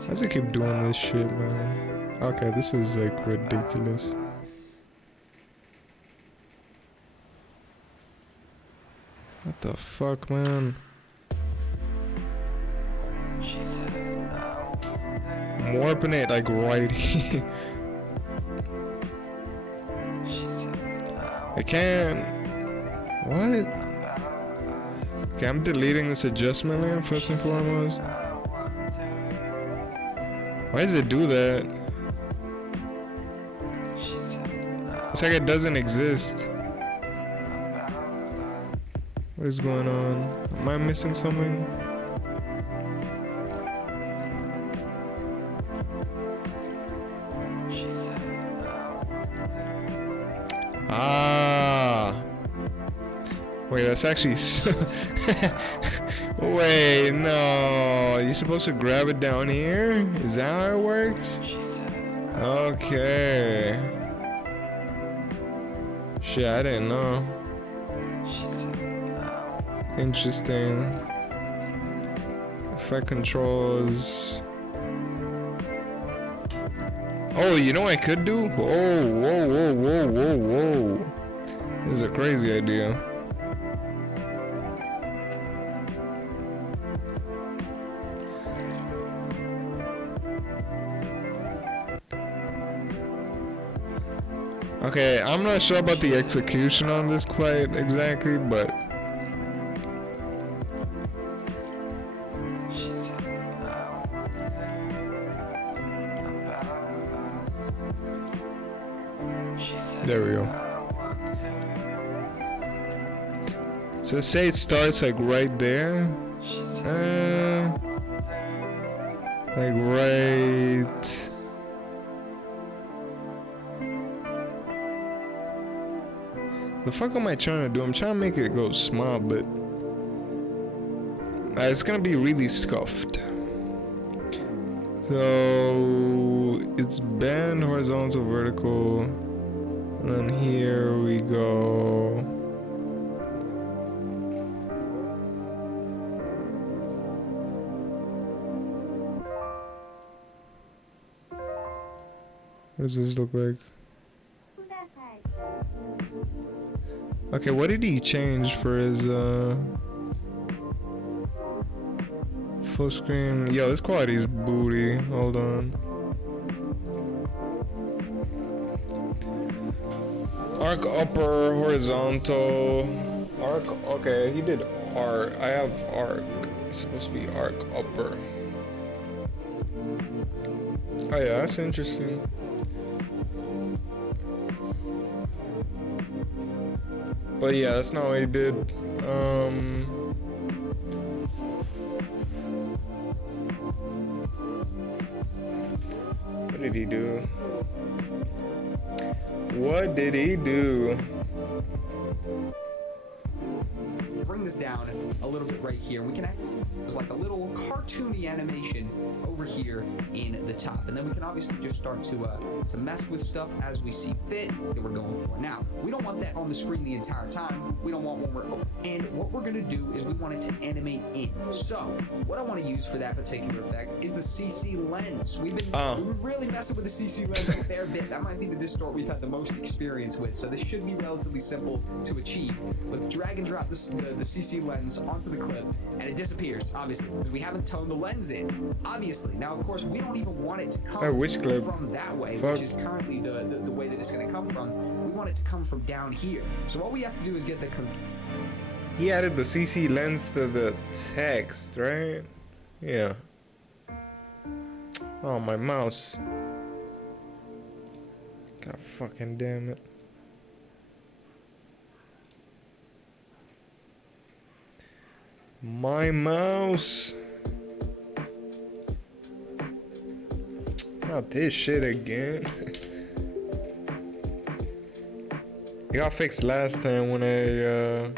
Why does it keep doing this shit, man? Okay, this is like ridiculous. What the fuck, man? I'm warping it like right here. I can't. What? Okay, I'm deleting this adjustment layer first and foremost. Why does it do that? It's like it doesn't exist. What is going on? Am I missing something? Ah. Wait, that's actually wait, no. You're supposed to grab it down here? Is that how it works? Okay. Shit, I didn't know. Interesting. Effect controls. Oh, you know what I could do? Oh, whoa, whoa, whoa, whoa, whoa. This is a crazy idea. Okay, I'm not sure about the execution on this quite exactly, but there we go. So say it starts like right there. Like right. The fuck am I trying to do? I'm trying to make it go small, but it's gonna be really scuffed. So it's bend, horizontal, vertical, and then here we go. What does this look like? Okay, what did he change for his full screen? Yo, this quality is booty. Hold on. Arc upper, horizontal. Arc, okay, he did arc. I have arc. It's supposed to be arc upper. Oh yeah, that's interesting. But yeah, that's not what he did. What did he do? What did he do? Bring this down a little bit right here. We can act there's like a little cartoony animation over here in the top, and then we can obviously just start to mess with stuff as we see fit that we're going for. Now, we don't want that on the screen the entire time. We don't want when we're and what we're gonna do is we want it to animate in. So, what I want to use for that particular effect is the CC lens. We've been really messing with the CC lens a fair bit. That might be the distort we've had the most experience with. So this should be relatively simple to achieve. But drag and drop the CC lens onto the clip, and it disappears. Obviously, we haven't toned the lens in. Obviously, now of course we don't even want it to come which clip? From that way, Fuck. which is currently the way that it's going to come from. We want it to come from down here. So what we have to do is get the. He added the CC lens to the text, right? Yeah. Oh, my mouse. God fucking damn it. My mouse. Not this shit again. It got fixed last time when I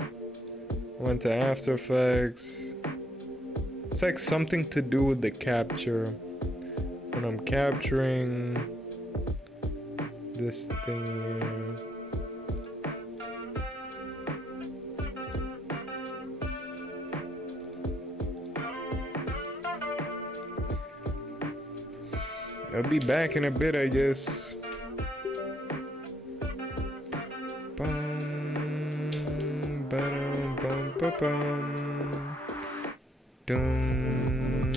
went to After Effects. It's like something to do with the capture. When I'm capturing this thing. I'll be back in a bit, I guess. Bum, ba-dum, bum, ba-bum. Dum,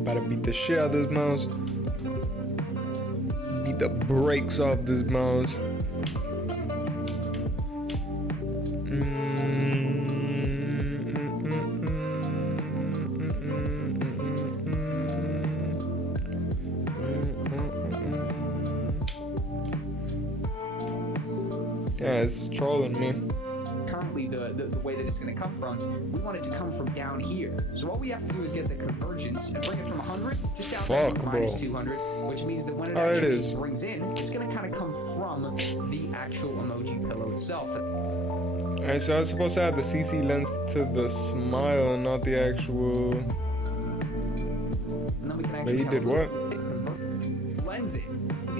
About to beat the shit out of this mouse. Beat the brakes off this mouse. Yeah, it's trolling me. Currently, the way that it's going to come from, we want it to come from down here. So all we have to do is get the convergence and bring it from 100 just down to minus 200, which means that when it actually brings in, it's going to kind of come from the actual emoji pillow itself. Alright, so I was supposed to add the CC lens to the smile and not the actual. And then we can But actually you did what? Lens it.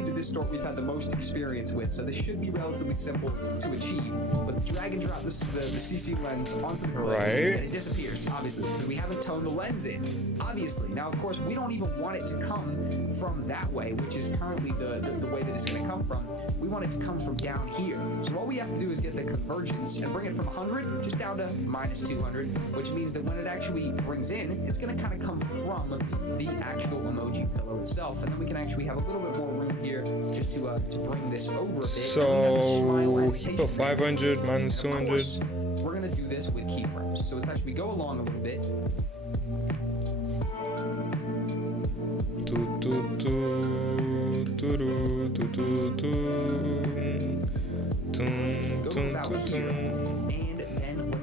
This store we've had the most experience with, so this should be relatively simple to achieve. But drag and drop the CC lens onto the clip, and it disappears, obviously, because we haven't toned the lens in. Obviously. Now, of course, we don't even want it to come from that way, which is currently the way that it's going to come from. We want it to come from down here. So all we have to do is get the convergence and bring it from 100 just down to minus 200, which means that when it actually brings in, it's going to kind of come from the actual emoji pillow itself, and then we can actually have a little bit more room here just to bring this over a bit. So he put 500 minus 200. Course, we're gonna do this with keyframes. So it's actually go along a little bit.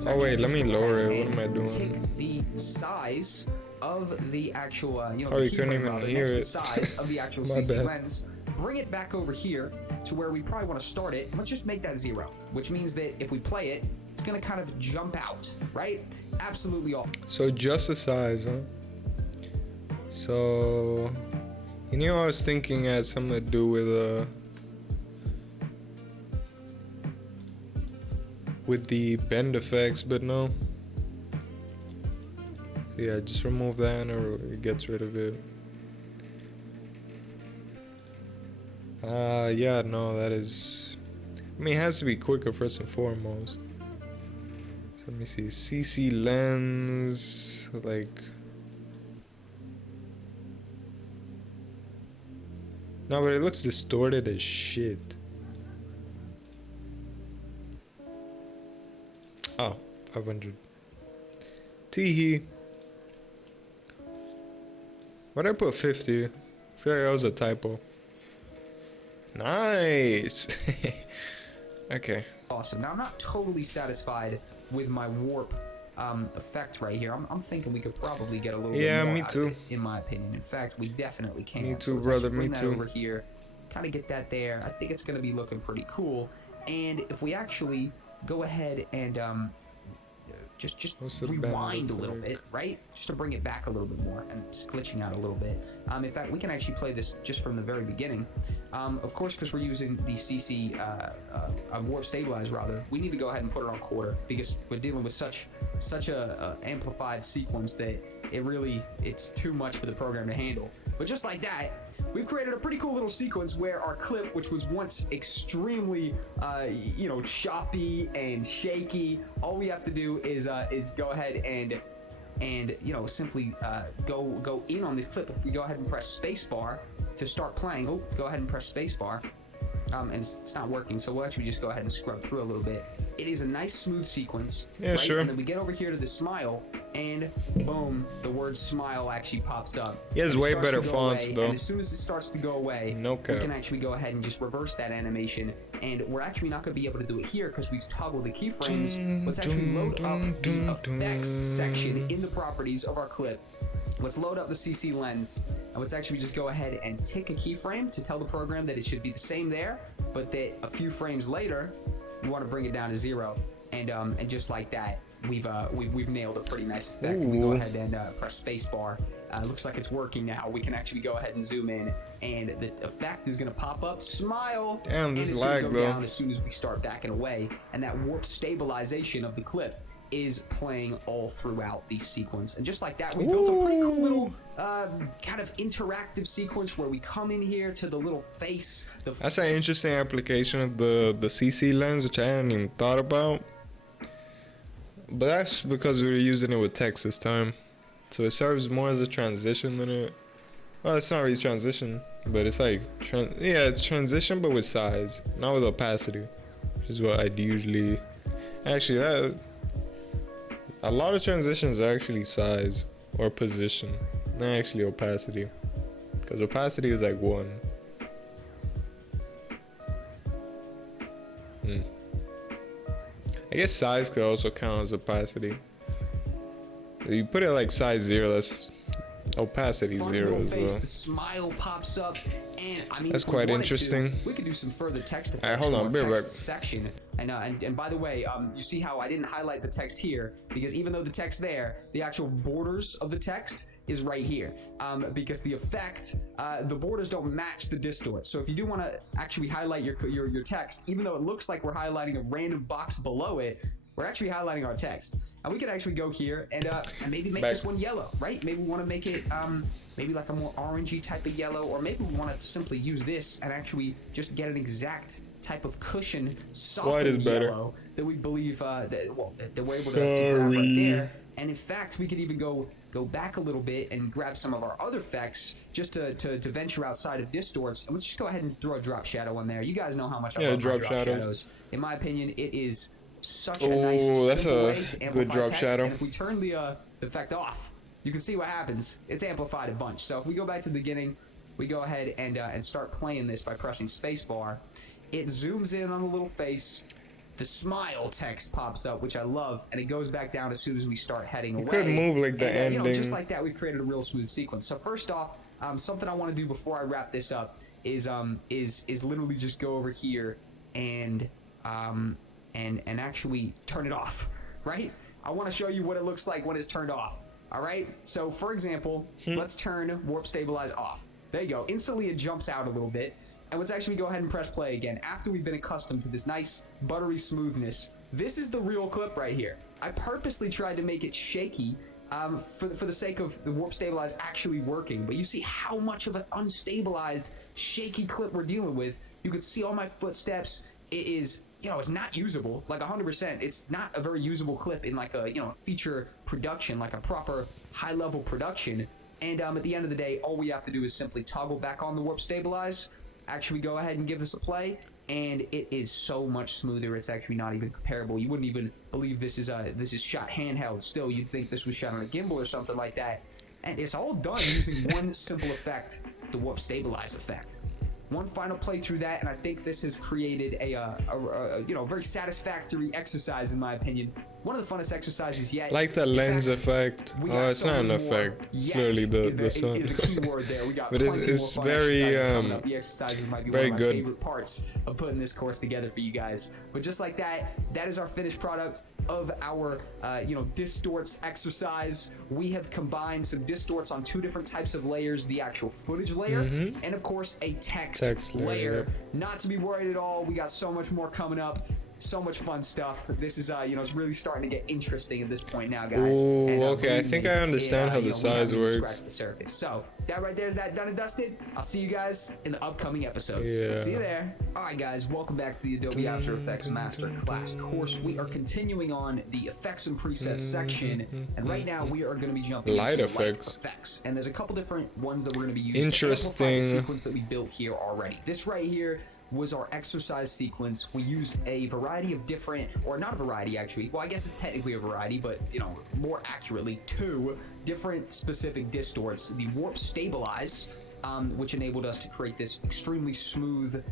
Oh wait, let me lower it. What am I doing? Take the size of the actual, oh, you couldn't even hear it. Size of the actual CC lens. Bring it back over here to where we probably want to start it. Let's just make that 0, which means that if we play it, it's gonna kind of jump out, right? Absolutely all. So just the size, huh? So, you know, I was thinking it had something to do with the bend effects, but no. So yeah, just remove that or it gets rid of it. Yeah, no, that is. I mean, it has to be quicker first and foremost. So let me see. CC lens, like. No, but it looks distorted as shit. Oh, 500. Teehee. Why'd I put 50? I feel like that was a typo. Nice. Okay. Awesome. Now I'm not totally satisfied with my warp effect right here. I'm thinking we could probably get a little bit more me out too. of it, in my opinion. In fact, we definitely can. Me too, let's brother. bring Me that too. Over here, kind of get that there. I think it's gonna be looking pretty cool. And if we actually go ahead and just rewind a little bit, right? Just to bring it back a little bit more, and it's glitching out a little bit. In fact, we can actually play this just from the very beginning. Of course, because we're using the CC warp stabilize, rather, we need to go ahead and put it on quarter because we're dealing with such a amplified sequence that it's too much for the program to handle. But just like that, we've created a pretty cool little sequence where our clip, which was once extremely, choppy and shaky, all we have to do is go ahead and simply go in on this clip. If we go ahead and press spacebar to start playing, go ahead and press spacebar, and it's not working. So we'll actually just go ahead and scrub through a little bit. It is a nice smooth sequence. Yeah, right? sure. And then we get over here to the smile. and boom, the word smile actually pops up. He has And it way starts to better go fonts, away, though. And as soon as it starts to go away, No we cap. can actually go ahead and just reverse that animation. And we're actually not going to be able to do it here because we've toggled the keyframes. Let's actually load up the effects section in the properties of our clip. Let's load up the CC lens, and let's actually just go ahead and tick a keyframe to tell the program that it should be the same there, but that a few frames later, we want to bring it down to 0. And just like that, we've nailed a pretty nice effect. We go ahead and press spacebar. Looks like it's working now. We can actually go ahead and zoom in, and the effect is gonna pop up. Smile. Damn, this and it's lag, gonna go though. down as soon as we start backing away, and that warp stabilization of the clip is playing all throughout the sequence. And just like that, we built a pretty cool little kind of interactive sequence where we come in here to the little face. That's an interesting application of the CC lens, which I hadn't even thought about. But that's because we were using it with text this time. So it serves more as a transition than it... Well, it's not really transition, but it's like... yeah, it's transition, but with size, not with opacity. Which is what I'd usually... Actually, a lot of transitions are actually size or position, not actually opacity. Because opacity is like 1. I guess size could also count as opacity. If you put it like size 0, that's opacity Fun 0 little as face, well. the smile pops up, and I mean, That's if we quite wanted interesting. to, we could do some further text effects. Alright, hold on, from be our right text back. section. And by the way, you see how I didn't highlight the text here, because even though the text there, the actual borders of the text is right here, because the effect, the borders don't match the distort. So if you do want to actually highlight your text, even though it looks like we're highlighting a random box below it, we're actually highlighting our text. And we could actually go here and maybe make this one yellow, right? Maybe we want to make it maybe like a more orangey type of yellow, or maybe we want to simply use this and actually just get an exact type of cushion softened yellow that we believe that we're able to grab right there. And in fact, we could even go back a little bit and grab some of our other effects just to venture outside of distorts. And let's just go ahead and throw a drop shadow on there. You guys know how much I love drop my shadows. In my opinion, it is such a nice, that's simple a way to amplify good drop text. shadow. And if we turn the effect off, you can see what happens. It's amplified a bunch. So if we go back to the beginning, we go ahead and start playing this by pressing spacebar. It zooms in on the little face. The smile text pops up, which I love, and it goes back down as soon as we start heading away. You could move like the ending. You know, just like that, we've created a real smooth sequence. So first off, something I want to do before I wrap this up is literally just go over here and actually turn it off, right? I want to show you what it looks like when it's turned off. All right. So for example, let's turn warp stabilize off. There you go. Instantly it jumps out a little bit. And let's actually go ahead and press play again after we've been accustomed to this nice buttery smoothness. This is the real clip right here. I purposely tried to make it shaky for the sake of the warp stabilize actually working. But you see how much of an unstabilized, shaky clip we're dealing with. You can see all my footsteps. It is, you know, it's not usable, like 100%. It's not a very usable clip in like a, you know, feature production, like a proper high-level production. And at the end of the day, all we have to do is simply toggle back on the warp stabilize, actually go ahead and give this a play, and it is so much smoother. It's actually not even comparable. You wouldn't even believe this is shot handheld. Still, you'd think this was shot on a gimbal or something like that. And it's all done using one simple effect, the warp stabilize effect. One final play through that, and I think this has created a you know, very satisfactory exercise in my opinion. One of the funnest exercises yet. Like the lens effect. Oh, it's not an effect. It's literally the sun. Is the key word there. We got but it's more fun very exercises coming up. The exercises might be very one of my good. favorite parts of putting this course together for you guys. But just like that, that is our finished product of our you know, distorts exercise. We have combined some distorts on 2 different types of layers: the actual footage layer and of course a text layer. Not to be worried at all. We got so much more coming up. So much fun stuff. This is you know, it's really starting to get interesting at this point now, guys. Ooh, and, okay, I think I understand how the size works. Scratch the surface. So that right there is that done and dusted. I'll see you guys in the upcoming episodes. Yeah. See you there. All right, guys, welcome back to the Adobe After Effects Masterclass course. We are continuing on the effects and presets section, and right now we are going to be jumping Light into effects. And there's a couple different ones that we're going to be using Interesting. to amplify the sequence that we built here already. This right here was our exercise sequence. We used a variety of different, or not a variety actually, well I guess it's technically a variety, but you know, more accurately, 2 different specific distorts. The warp stabilize, which enabled us to create this extremely smooth,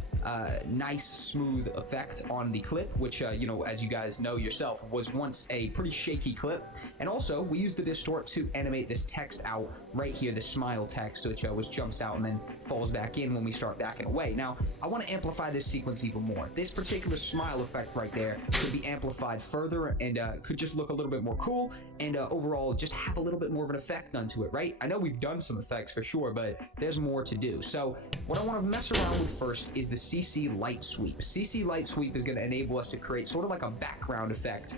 nice smooth effect on the clip, which you know, as you guys know yourself, was once a pretty shaky clip. And also we used the distort to animate this text out right here, the smile text, which jumps out and then falls back in when we start backing away. Now I want to amplify this sequence even more. This particular smile effect right there could be amplified further and could just look a little bit more cool, and overall just have a little bit more of an effect done to it, right? I know we've done some effects for sure, but there's more to do. So what I want to mess around with first is the CC light sweep. CC light sweep is going to enable us to create sort of like a background effect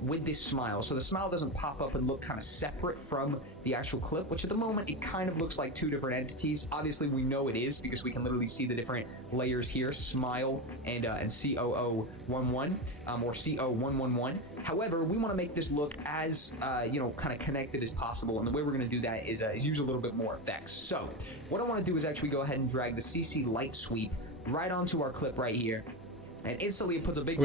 with this smile, so the smile doesn't pop up and look kind of separate from the actual clip, which at the moment it kind of looks like 2 different entities. Obviously we know it is because we can literally see the different layers here, smile and COO11 or CO111. However, we want to make this look as you know, kind of connected as possible, and the way we're going to do that is use a little bit more effects. So what I want to do is actually go ahead and drag the CC light sweep right onto our clip right here, and instantly it puts a big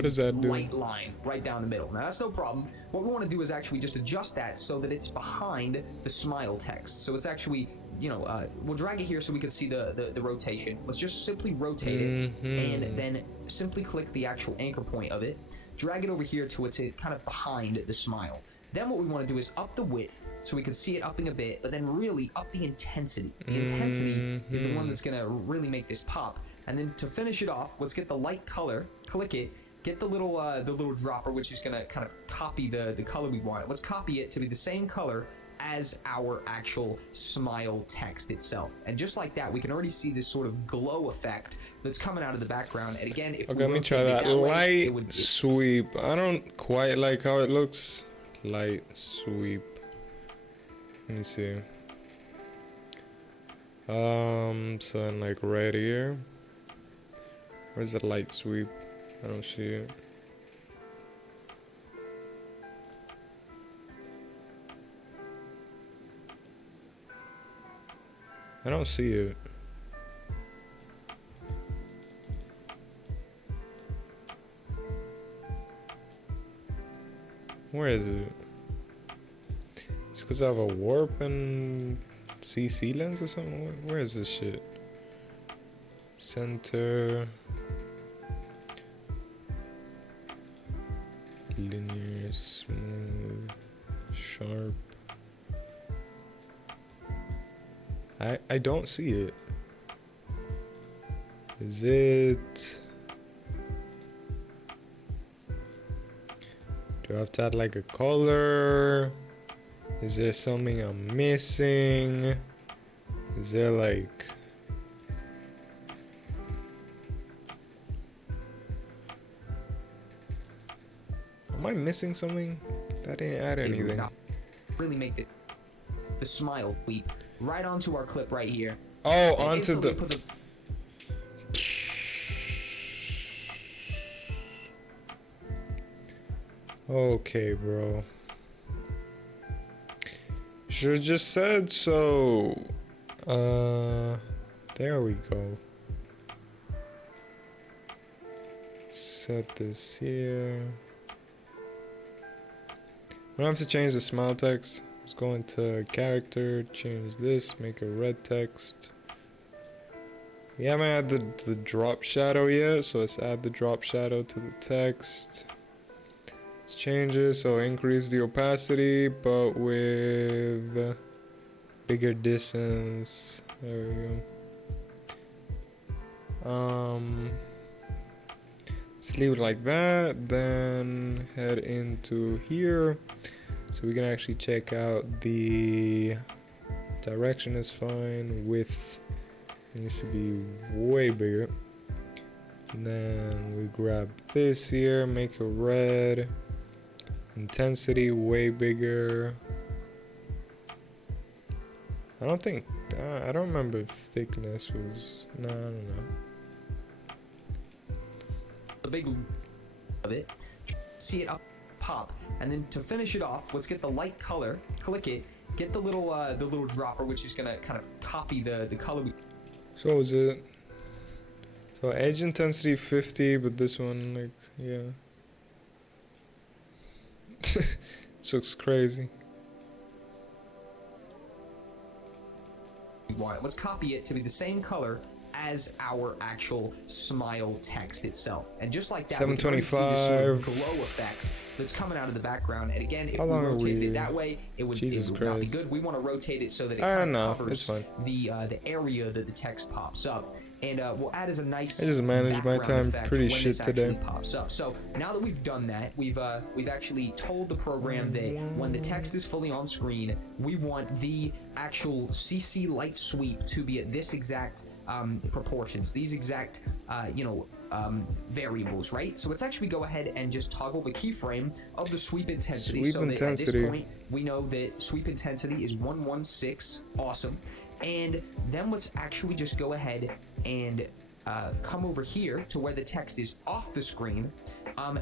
light line right down the middle. Now that's no problem. What we want to do is actually just adjust that so that it's behind the smile text. So it's actually, you know, we'll drag it here so we can see the rotation. Let's just simply rotate it, and then simply click the actual anchor point of it. Drag it over here to it's kind of behind the smile. Then what we want to do is up the width so we can see it upping a bit, but then really up the intensity. The intensity is the one that's going to really make this pop. And then to finish it off, let's get the light color, click it, get the little dropper, which is gonna kind of copy the color we want. Let's copy it to be the same color as our actual smile text itself. And just like that, we can already see this sort of glow effect that's coming out of the background. And again, if okay, let me try that light sweep. I don't quite like how it looks. Light sweep. Let me see. So in like right here. Where's the light sweep? I don't see it. I don't see it. Where is it? It's because I have a warp and CC lens or something? Where is this shit? Center. Linear, smooth, sharp. I don't see it. Is it? Do I have to add like a color? Is there something I'm missing? Is there like... Am I missing something? That didn't add anything. Really make the smile sweep right onto our clip right here. Oh, onto the... Okay, bro. Should've just said so. There we go. Set this here. We don't have to change the smile text. Let's go into character, change this, make a red text. We haven't added the drop shadow yet, so let's add the drop shadow to the text. Let's change it, so increase the opacity, but with bigger distance. There we go. Let's leave it like that, then head into here. So we can actually check out the direction is fine, width needs to be way bigger. And then we grab this here, make it red, intensity way bigger. I don't think I don't remember if thickness was. No, I don't know. The big of it, see it up pop, and then to finish it off, let's get the light color, click it, get the little dropper, which is gonna kind of copy the color. So is it? So edge intensity 50, but this one, like, yeah. This looks crazy. Let's copy it to be the same color as our actual smile text itself, and just like that, 725 we can see this sort of glow effect that's coming out of the background. And again, if we rotated it that way, it would not be good. We want to rotate it so that it kind of covers the area that the text pops up, and we'll add as a nice. I just managed my time pretty shit today. Pops up. So now that we've done that, we've actually told the program that when the text is fully on screen, we want the actual CC light sweep to be at this exact proportions, these exact variables, right? So let's actually go ahead and just toggle the keyframe of the sweep intensity. That at this point we know that sweep intensity is 116. Awesome. And then let's actually just go ahead and come over here to where the text is off the screen,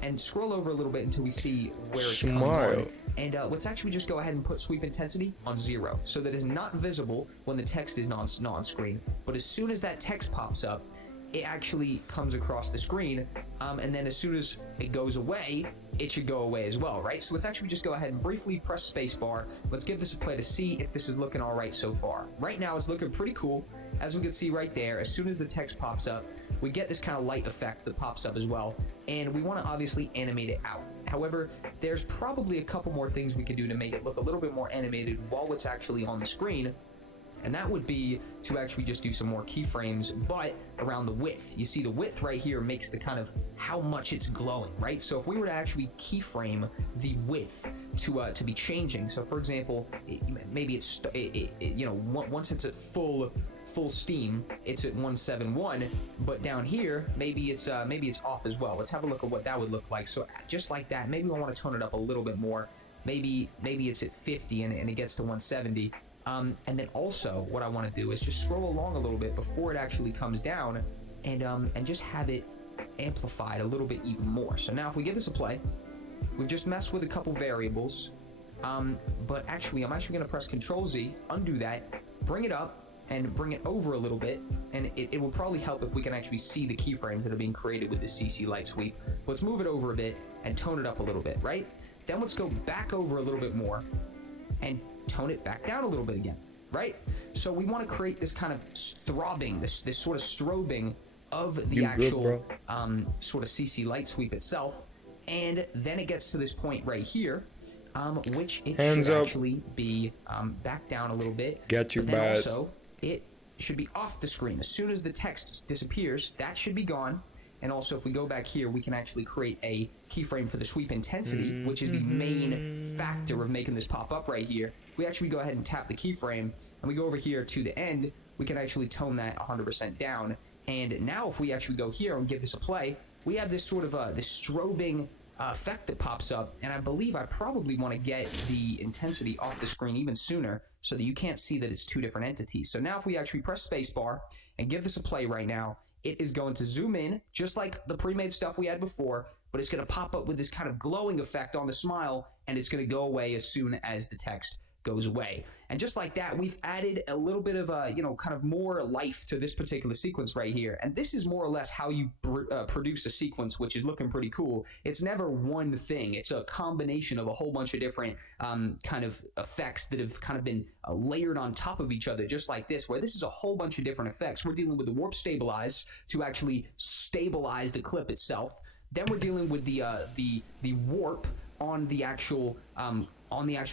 and scroll over a little bit until we see where it's coming on. And let's actually just go ahead and put sweep intensity on 0, so that it's not visible when the text is not on screen. But as soon as that text pops up, it actually comes across the screen, and then as soon as it goes away, it should go away as well, right? So let's actually just go ahead and briefly press spacebar. Let's give this a play to see if this is looking all right so far. Right now, it's looking pretty cool. As we can see right there, as soon as the text pops up, we get this kind of light effect that pops up as well, and we want to obviously animate it out. However, there's probably a couple more things we could do to make it look a little bit more animated while it's actually on the screen. And that would be to actually just do some more keyframes, but around the width. You see the width right here makes the kind of how much it's glowing, right? So if we were to actually keyframe the width to be changing, so for example, maybe it's once it's at full steam, it's at 171, but down here maybe it's off as well. Let's have a look at what that would look like. So just like that, maybe I want to tone it up a little bit more. Maybe it's at 50 and it gets to 170. And then also what I want to do is just scroll along a little bit before it actually comes down, and just have it amplified a little bit even more. So now if we give this a play, we've just messed with a couple variables, but actually I'm actually going to press Control-Z, undo that, bring it up, and bring it over a little bit, and it will probably help if we can actually see the keyframes that are being created with the CC light sweep. Let's move it over a bit and tone it up a little bit, right? Then let's go back over a little bit more and tone it back down a little bit again, right? So we want to create this kind of throbbing, this sort of strobing of the actual sort of CC light sweep itself, and then it gets to this point right here, which it should actually be back down a little bit. Get you, but then also it should be off the screen. As soon as the text disappears, that should be gone. And also, if we go back here, we can actually create a keyframe for the sweep intensity, which is the main factor of making this pop up right here. We actually go ahead and tap the keyframe, and we go over here to the end, we can actually tone that 100% down. And now if we actually go here and give this a play, we have this sort of this strobing effect that pops up, and I believe I probably want to get the intensity off the screen even sooner so that you can't see that it's two different entities. So now if we actually press spacebar and give this a play right now, it is going to zoom in just like the pre-made stuff we had before, but it's going to pop up with this kind of glowing effect on the smile, and it's going to go away as soon as the text goes away. And just like that, we've added a little bit of kind of more life to this particular sequence right here. And this is more or less how you produce a sequence, which is looking pretty cool. It's never one thing. It's a combination of a whole bunch of different kind of effects that have kind of been layered on top of each other, just like this, where this is a whole bunch of different effects. We're dealing with the warp stabilize to actually stabilize the clip itself. Then we're dealing with the warp on the actual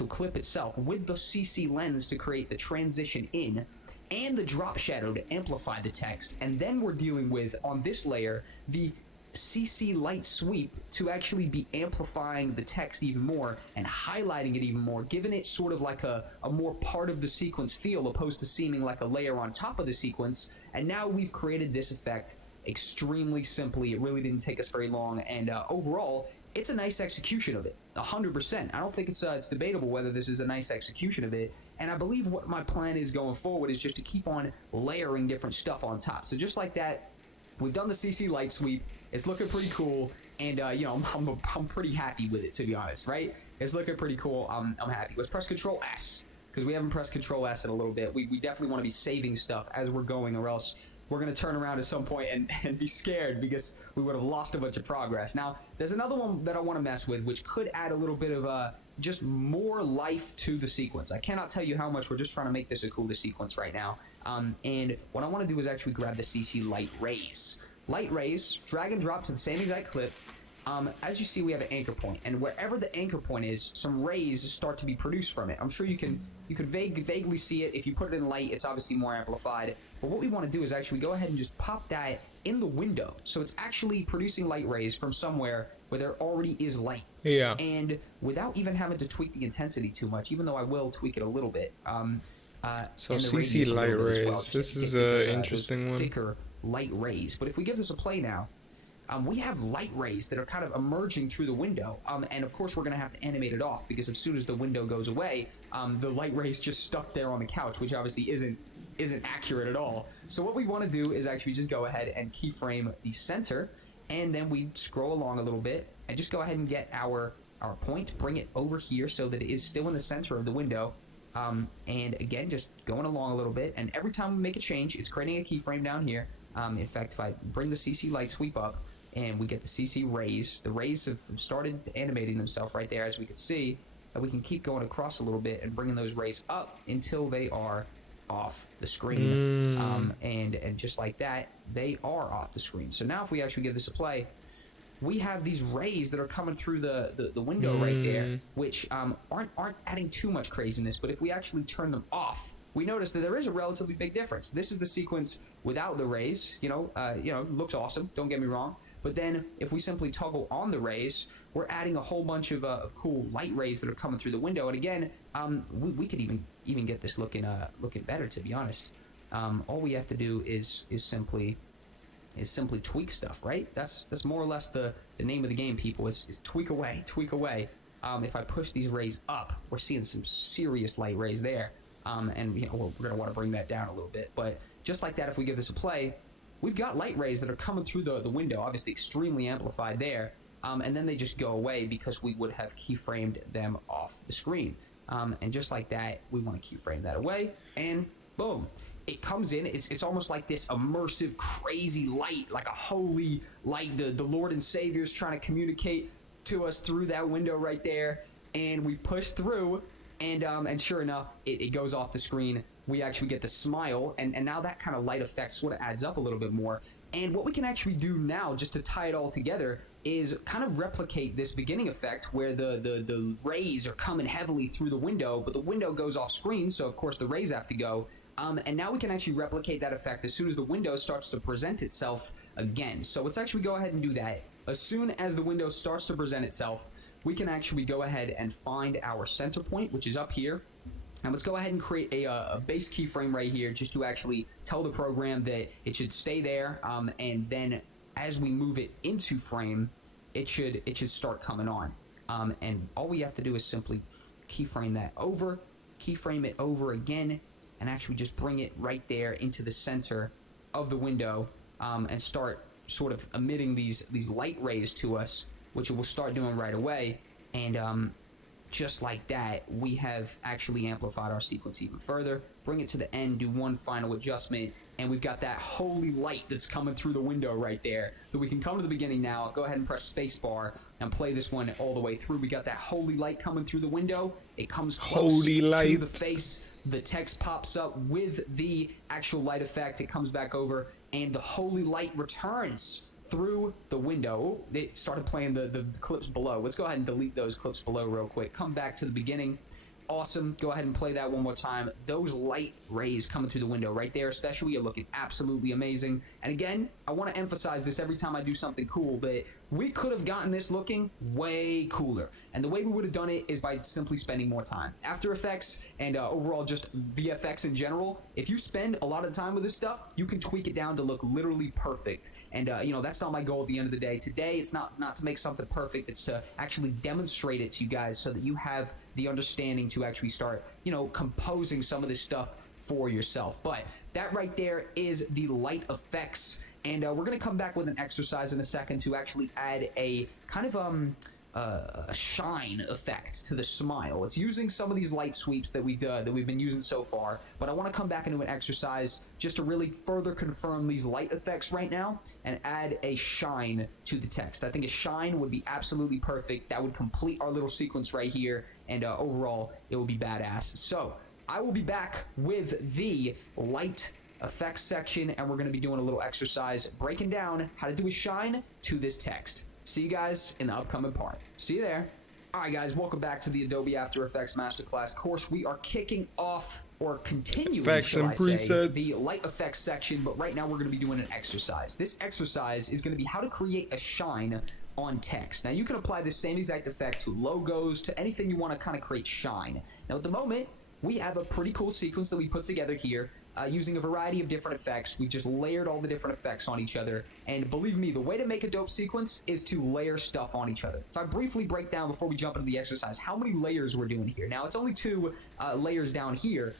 clip itself with the CC lens to create the transition in, and the drop shadow to amplify the text. And then we're dealing with, on this layer, the CC light sweep to actually be amplifying the text even more and highlighting it even more, giving it sort of like a more part of the sequence feel, opposed to seeming like a layer on top of the sequence. And now we've created this effect extremely simply. It really didn't take us very long, and overall, it's a nice execution of it, 100%. I don't think it's debatable whether this is a nice execution of it. And I believe what my plan is going forward is just to keep on layering different stuff on top. So just like that, we've done the CC light sweep. It's looking pretty cool, and you know, I'm pretty happy with it, to be honest, right? It's looking pretty cool. I'm happy. Let's press Control S, because we haven't pressed Control S in a little bit. We definitely want to be saving stuff as we're going, or else we're going to turn around at some point and be scared because we would have lost a bunch of progress. Now, there's another one that I want to mess with, which could add a little bit of just more life to the sequence. I cannot tell you how much. We're just trying to make this a cooler sequence right now. And what I want to do is actually grab the CC light rays. Light rays, drag and drop to the same exact clip. As you see, we have an anchor point, and wherever the anchor point is, some rays start to be produced from it. I'm sure you can vaguely see it. If you put it in light, it's obviously more amplified. But what we want to do is actually go ahead and just pop that in the window, so it's actually producing light rays from somewhere where there already is light. Yeah. And without even having to tweak the intensity too much, even though I will tweak it a little bit. So CC light rays. Well, this is an interesting one. Thicker light rays. But if we give this a play now, we have light rays that are kind of emerging through the window, and of course we're going to have to animate it off, because as soon as the window goes away, the light rays just stuck there on the couch, which obviously isn't accurate at all. So what we want to do is actually just go ahead and keyframe the center, and then we scroll along a little bit and just go ahead and get our point, bring it over here so that it is still in the center of the window. And again, just going along a little bit, and every time we make a change, it's creating a keyframe down here. In fact, if I bring the CC light sweep up, and we get the CC rays. The rays have started animating themselves right there, as we can see. And we can keep going across a little bit and bringing those rays up until they are off the screen. And just like that, they are off the screen. So now if we actually give this a play, we have these rays that are coming through the window right there, which aren't adding too much craziness. But if we actually turn them off, we notice that there is a relatively big difference. This is the sequence without the rays. Looks awesome. Don't get me wrong. But then if we simply toggle on the rays, we're adding a whole bunch of cool light rays that are coming through the window. And again, we could even get this looking better, to be honest. All we have to do is simply tweak stuff, right? That's more or less the name of the game, people. Is tweak away. If I push these rays up, we're seeing some serious light rays there. And we're gonna want to bring that down a little bit. But just like that, if we give this a play, we've got light rays that are coming through the window, obviously extremely amplified there, and then they just go away because we would have keyframed them off the screen. And just like that, we want to keyframe that away, and boom, it comes in. It's almost like this immersive, crazy light, like a holy light. The Lord and Savior is trying to communicate to us through that window right there, and we push through, and sure enough, it goes off the screen. We actually get the smile, and now that kind of light effect sort of adds up a little bit more. And what we can actually do now, just to tie it all together, is kind of replicate this beginning effect where the rays are coming heavily through the window, but the window goes off screen, so of course the rays have to go. And now we can actually replicate that effect as soon as the window starts to present itself again. So let's actually go ahead and do that. As soon as the window starts to present itself, we can actually go ahead and find our center point, which is up here. And let's go ahead and create a base keyframe right here, just to actually tell the program that it should stay there. And then as we move it into frame, it should start coming on. And all we have to do is simply keyframe that over, keyframe it over again, and actually just bring it right there into the center of the window, and start sort of emitting these light rays to us, which it will start doing right away. And just like that, we have actually amplified our sequence even further. Bring it to the end, do one final adjustment, and we've got that holy light that's coming through the window right there. So we can come to the beginning now, go ahead and press spacebar, and play this one all the way through. We got that holy light coming through the window. It comes close to the face. The text pops up with the actual light effect. It comes back over, and the holy light returns through the window. It started playing the clips below. Let's go ahead and delete those clips below real quick. Come back to the beginning. Awesome. Go ahead and play that one more time. Those light rays coming through the window right there especially are looking absolutely amazing. And again, I want to emphasize this every time I do something cool, but we could have gotten this looking way cooler. And the way we would have done it is by simply spending more time. After Effects and overall just VFX in general, if you spend a lot of time with this stuff, you can tweak it down to look literally perfect. And that's not my goal at the end of the day. Today, it's not to make something perfect. It's to actually demonstrate it to you guys so that you have the understanding to actually start, you know, composing some of this stuff for yourself. But that right there is the light effects, and we're gonna come back with an exercise in a second to actually add a kind of a shine effect to the smile. It's using some of these light sweeps that we've been using so far, but I want to come back into an exercise just to really further confirm these light effects right now and add a shine to the text. I think a shine would be absolutely perfect. That would complete our little sequence right here, and overall it would be badass. So I will be back with the light effects section, and we're going to be doing a little exercise breaking down how to do a shine to this text. See you guys in the upcoming part. See you there. Alright guys, welcome back to the Adobe After Effects Masterclass course. We are kicking off, or continuing, effects and presets, the light effects section, but right now we're going to be doing an exercise. This exercise is going to be how to create a shine on text. Now you can apply this same exact effect to logos, to anything you want to kind of create shine. Now at the moment, we have a pretty cool sequence that we put together here. Using a variety of different effects. We just layered all the different effects on each other, and believe me, the way to make a dope sequence is to layer stuff on each other. If I briefly break down before we jump into the exercise how many layers we're doing here. Now it's only 2 layers down here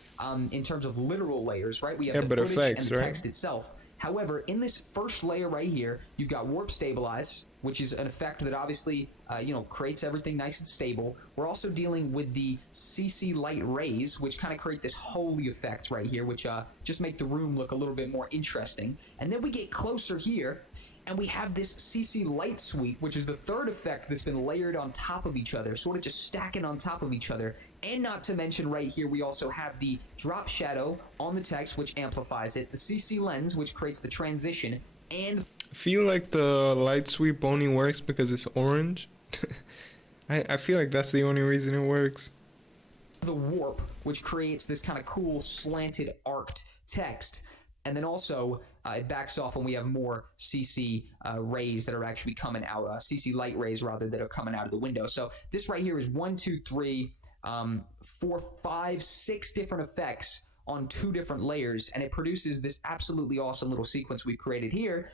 in terms of literal layers, right? We have the footage effects, and the text itself. However, in this first layer right here, you've got warp stabilize, which is an effect that obviously you know, creates everything nice and stable. We're also dealing with the CC light rays, which kind of create this holy effect right here, which just make the room look a little bit more interesting. And then we get closer here, and we have this CC light sweep, which is the third effect that's been layered on top of each other, sort of just stacking on top of each other. And not to mention right here, we also have the drop shadow on the text, which amplifies it, the CC lens, which creates the transition, and I feel like the light sweep only works because it's orange. I feel like that's the only reason it works. The warp, which creates this kind of cool slanted arced text. And then also it backs off when we have more CC rays that are actually coming out, CC light rays rather, that are coming out of the window. So this right here is 1, 2, 3, 4, 5, 6 different effects on 2 different layers, and it produces this absolutely awesome little sequence we've created here.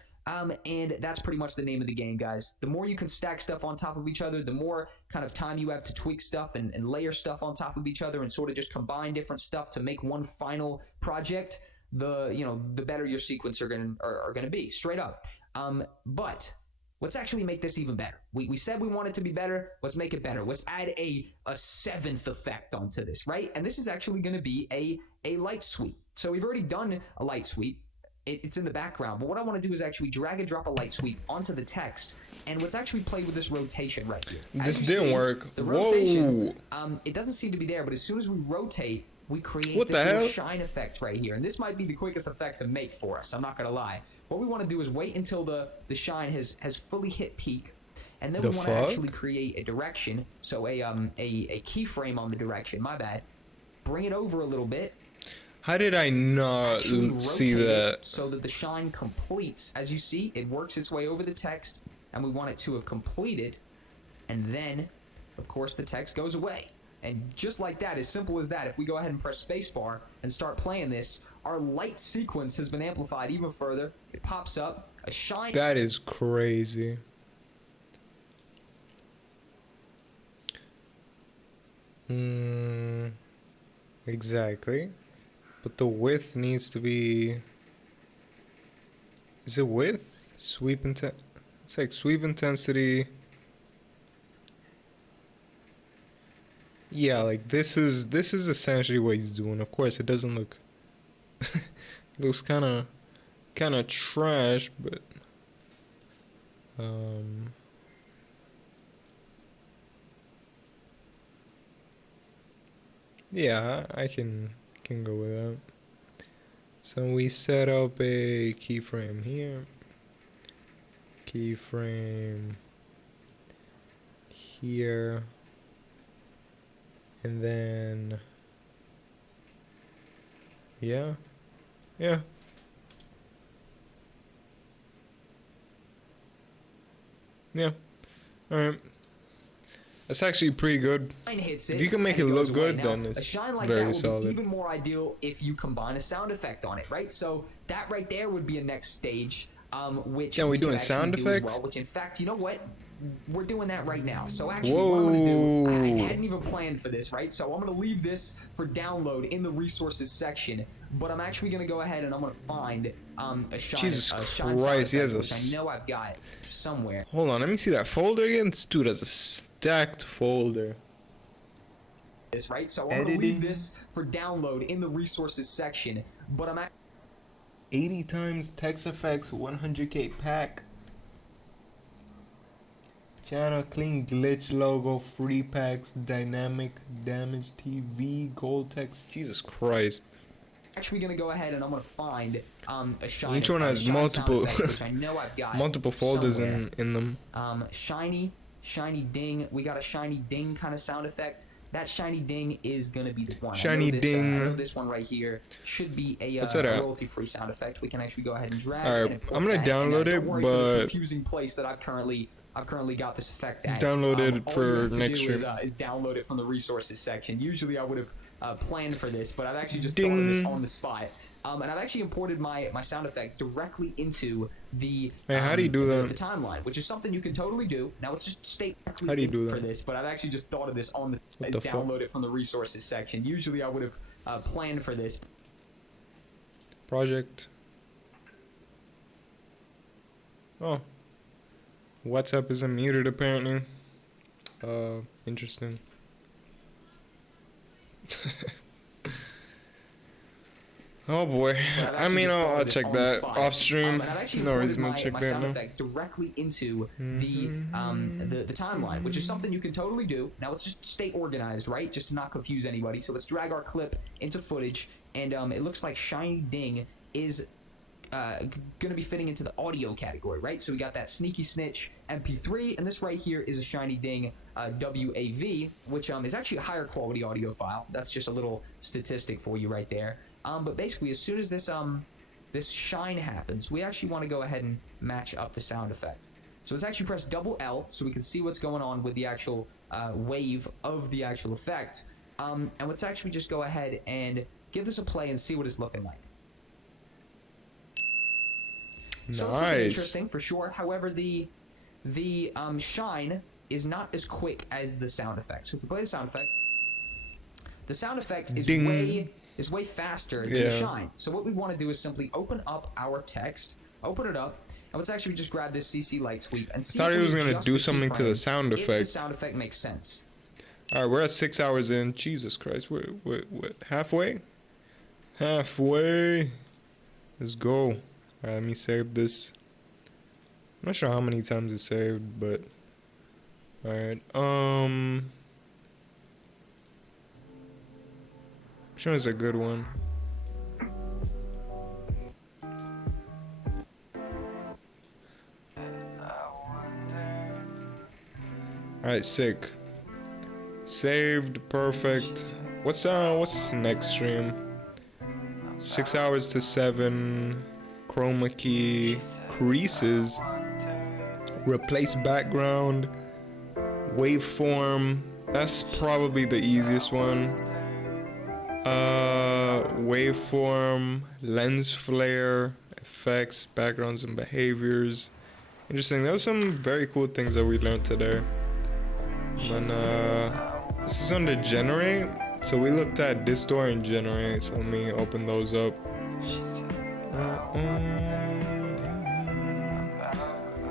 And that's pretty much the name of the game, guys. The more you can stack stuff on top of each other, the more kind of time you have to tweak stuff and layer stuff on top of each other and sort of just combine different stuff to make one final project, the better your sequence are gonna be, straight up. But let's actually make this even better. We said we want it to be better. Let's make it better. Let's add a 7th effect onto this, right? And this is actually going to be a light sweep. So we've already done a light sweep. It's in the background, but what I want to do is actually drag and drop a light sweep onto the text, and let's actually play with this rotation right here. This didn't work. The rotation, it doesn't seem to be there, but as soon as we rotate, we create this little shine effect right here, and this might be the quickest effect to make for us, I'm not gonna lie. What we want to do is wait until the shine has fully hit peak, and then we want to actually create a direction, so a keyframe on the direction, my bad. Bring it over a little bit. How did I not see that? So that the shine completes. As you see, it works its way over the text, and we want it to have completed, and then, of course, the text goes away. And just like that, as simple as that, if we go ahead and press spacebar and start playing this, our light sequence has been amplified even further. It pops up, a shine. That is crazy. Exactly. But the width needs to be... Is it width? Sweep intensity? It's like sweep intensity... Yeah, like this is essentially what he's doing. Of course, it doesn't look... it looks kind of trash, but... Yeah, I can go with that. So we set up a keyframe here. Keyframe here. And then yeah. Alright. That's actually pretty good. If you can make it look good, then it's very solid. Even more ideal if you combine a sound effect on it, right? So that right there would be a next stage, which we're doing sound effects. Which, in fact, you know what? we're doing that right now. So actually, what I'm gonna do, I Whoa. hadn't even planned for this, right? So I'm gonna leave this for download in the resources section. But I'm actually gonna go ahead and I'm gonna find a shine. Jesus a shine Christ, he has a which I know I've got somewhere. Hold on, let me see that folder again. This dude has a stacked folder. This right, so I'm gonna leave this for download in the resources section. But I'm 80 times text effects, 100k pack. Channel clean glitch logo, free packs, dynamic damage TV, gold text. Jesus Christ. actually gonna go ahead and I'm gonna find a shine. Each one has shine multiple sound effect, which I know I've got multiple folders somewhere. in them. Shiny ding. We got a shiny ding kind of sound effect. That shiny ding is gonna be the one. Shiny ding. I know this one right here should be a royalty-free sound effect. We can actually go ahead and drag. All right, and import I'm gonna that. download it, Don't worry for the but confusing place that I've currently got this effect at. download it All for you have to next do stream. is download it from the resources section. Usually I would have planned for this, but I've actually just Ding. thought of this on the spot. And I've actually imported my sound effect directly into the Hey, how do you do that? the timeline, which is something you can totally do. Now it's just state How do you do for that? this, but I've actually just thought of this on the What the fuck? download it from the resources section. Usually I would have planned for this. Project. Oh. WhatsApp isn't muted apparently. Interesting. Oh boy. But I've I actually mean, just thought I'll of this check on the that spot. off stream. And I've actually No imported reason to check my that sound now. effect directly into the timeline, which is something you can totally do. Now let's just stay organized, right? Just to not confuse anybody. So let's drag our clip into footage, and it looks like Shiny Ding is gonna be fitting into the audio category, right? So we got that Sneaky Snitch MP3, and this right here is a Shiny Ding WAV, which is actually a higher quality audio file. That's just a little statistic for you right there. But basically, as soon as this this shine happens, we actually want to go ahead and match up the sound effect. So let's actually press double L so we can see what's going on with the actual wave of the actual effect. And let's actually just go ahead and give this a play and see what it's looking like. So it's looking Nice. interesting for sure. However, the shine is not as quick as the sound effect. So if we play the sound effect is Ding. way faster than the shine. So what we want to do is simply open up our text, open it up, and let's actually just grab this CC light sweep and see. I thought if he we was gonna adjust do the something to the keyframe, sound if the effect. sound effect makes sense. All right, we're at 6 hours in. Jesus Christ, we're halfway. Halfway. Let's go. All right, let me save this. I'm not sure how many times it's saved, but all right. Which one is a good one? All right, sick. Saved, perfect. What's next stream? 6 hours to 7. Chroma key, creases, replace background, waveform. That's probably the easiest one. Waveform, lens flare, effects, backgrounds and behaviors. Interesting. There was some very cool things that we learned today. And this is under generate. So we looked at distort and generate. So let me open those up.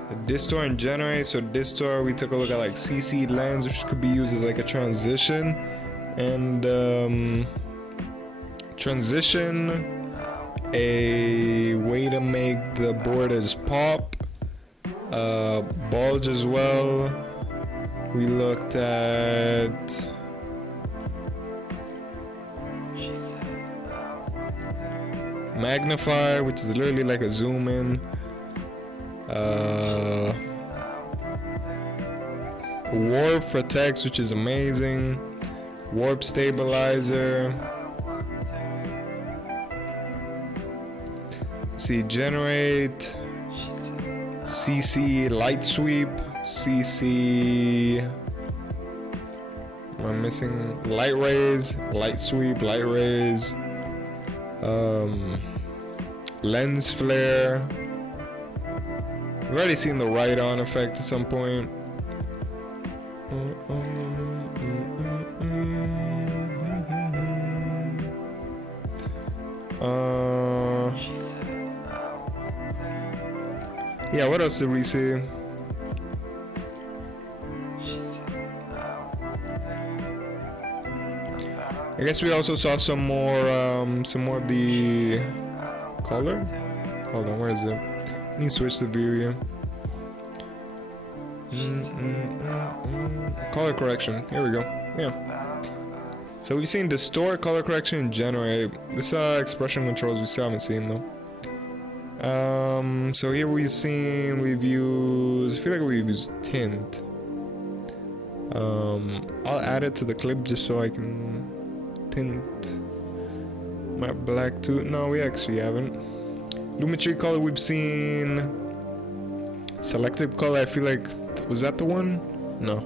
The distort and generate. So distort, we took a look at like CC lens, which could be used as like a transition, and transition, a way to make the borders pop, bulge as well. We looked at magnify, which is literally like a zoom in. Warp for text, which is amazing. Warp stabilizer. See, generate. CC light sweep. CC. Am I missing? Light rays. Light sweep. Light rays. Lens flare. We've already seen the right on effect at some point. Yeah, what else did we see? I guess we also saw some more of the color. Hold on, where is it? Let me switch the view here. Color correction. Here we go. Yeah. So we've seen distort, color correction, and generate. This expression controls we still haven't seen though. So here we've used. I feel like we've used tint. I'll add it to the clip just so I can tint my black too. No, we actually haven't. Lumetri color we've seen. Selected color, I feel like, was that the one? No.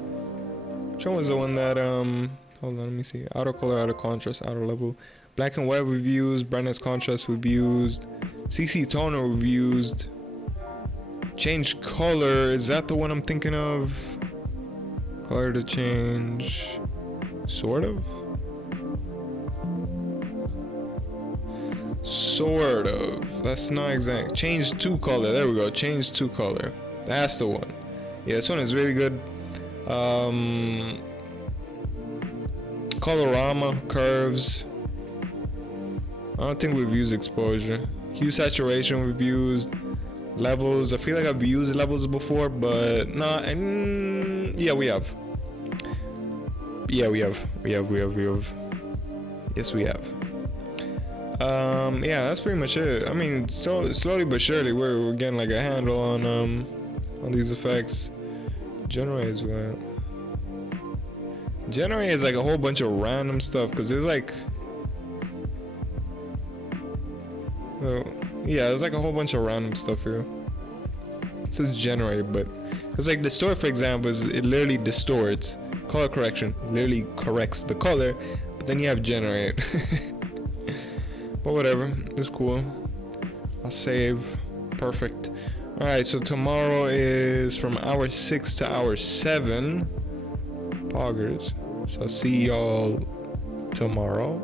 Which one was the one that hold on, let me see. Outer color, outer contrast, outer level. Black and white we've used. Brightness contrast we've used. CC toner we've used. Change color, is that the one I'm thinking of? Color to change, sort of. Sort of. That's not exact. Change to color. There we go. Change to color. That's the one. Yeah, this one is really good. Colorama, curves. I don't think we've used exposure. Hue saturation we've used. Levels. I feel like I've used levels before, but not. Yeah, we have. Yeah, we have. We have. Yes, we have. Yeah, that's pretty much it. I mean, so slowly but surely we're getting like a handle on these effects. Generate is what? Generate is like a whole bunch of random stuff because there's like, well, yeah, there's like a whole bunch of random stuff here. It says generate, but it's like distort, for example, it literally distorts. Color correction literally corrects the color, but then you have generate. But whatever, it's cool. I'll save. Perfect. Alright, so tomorrow is from hour 6 to hour 7. Poggers. So I'll see y'all tomorrow.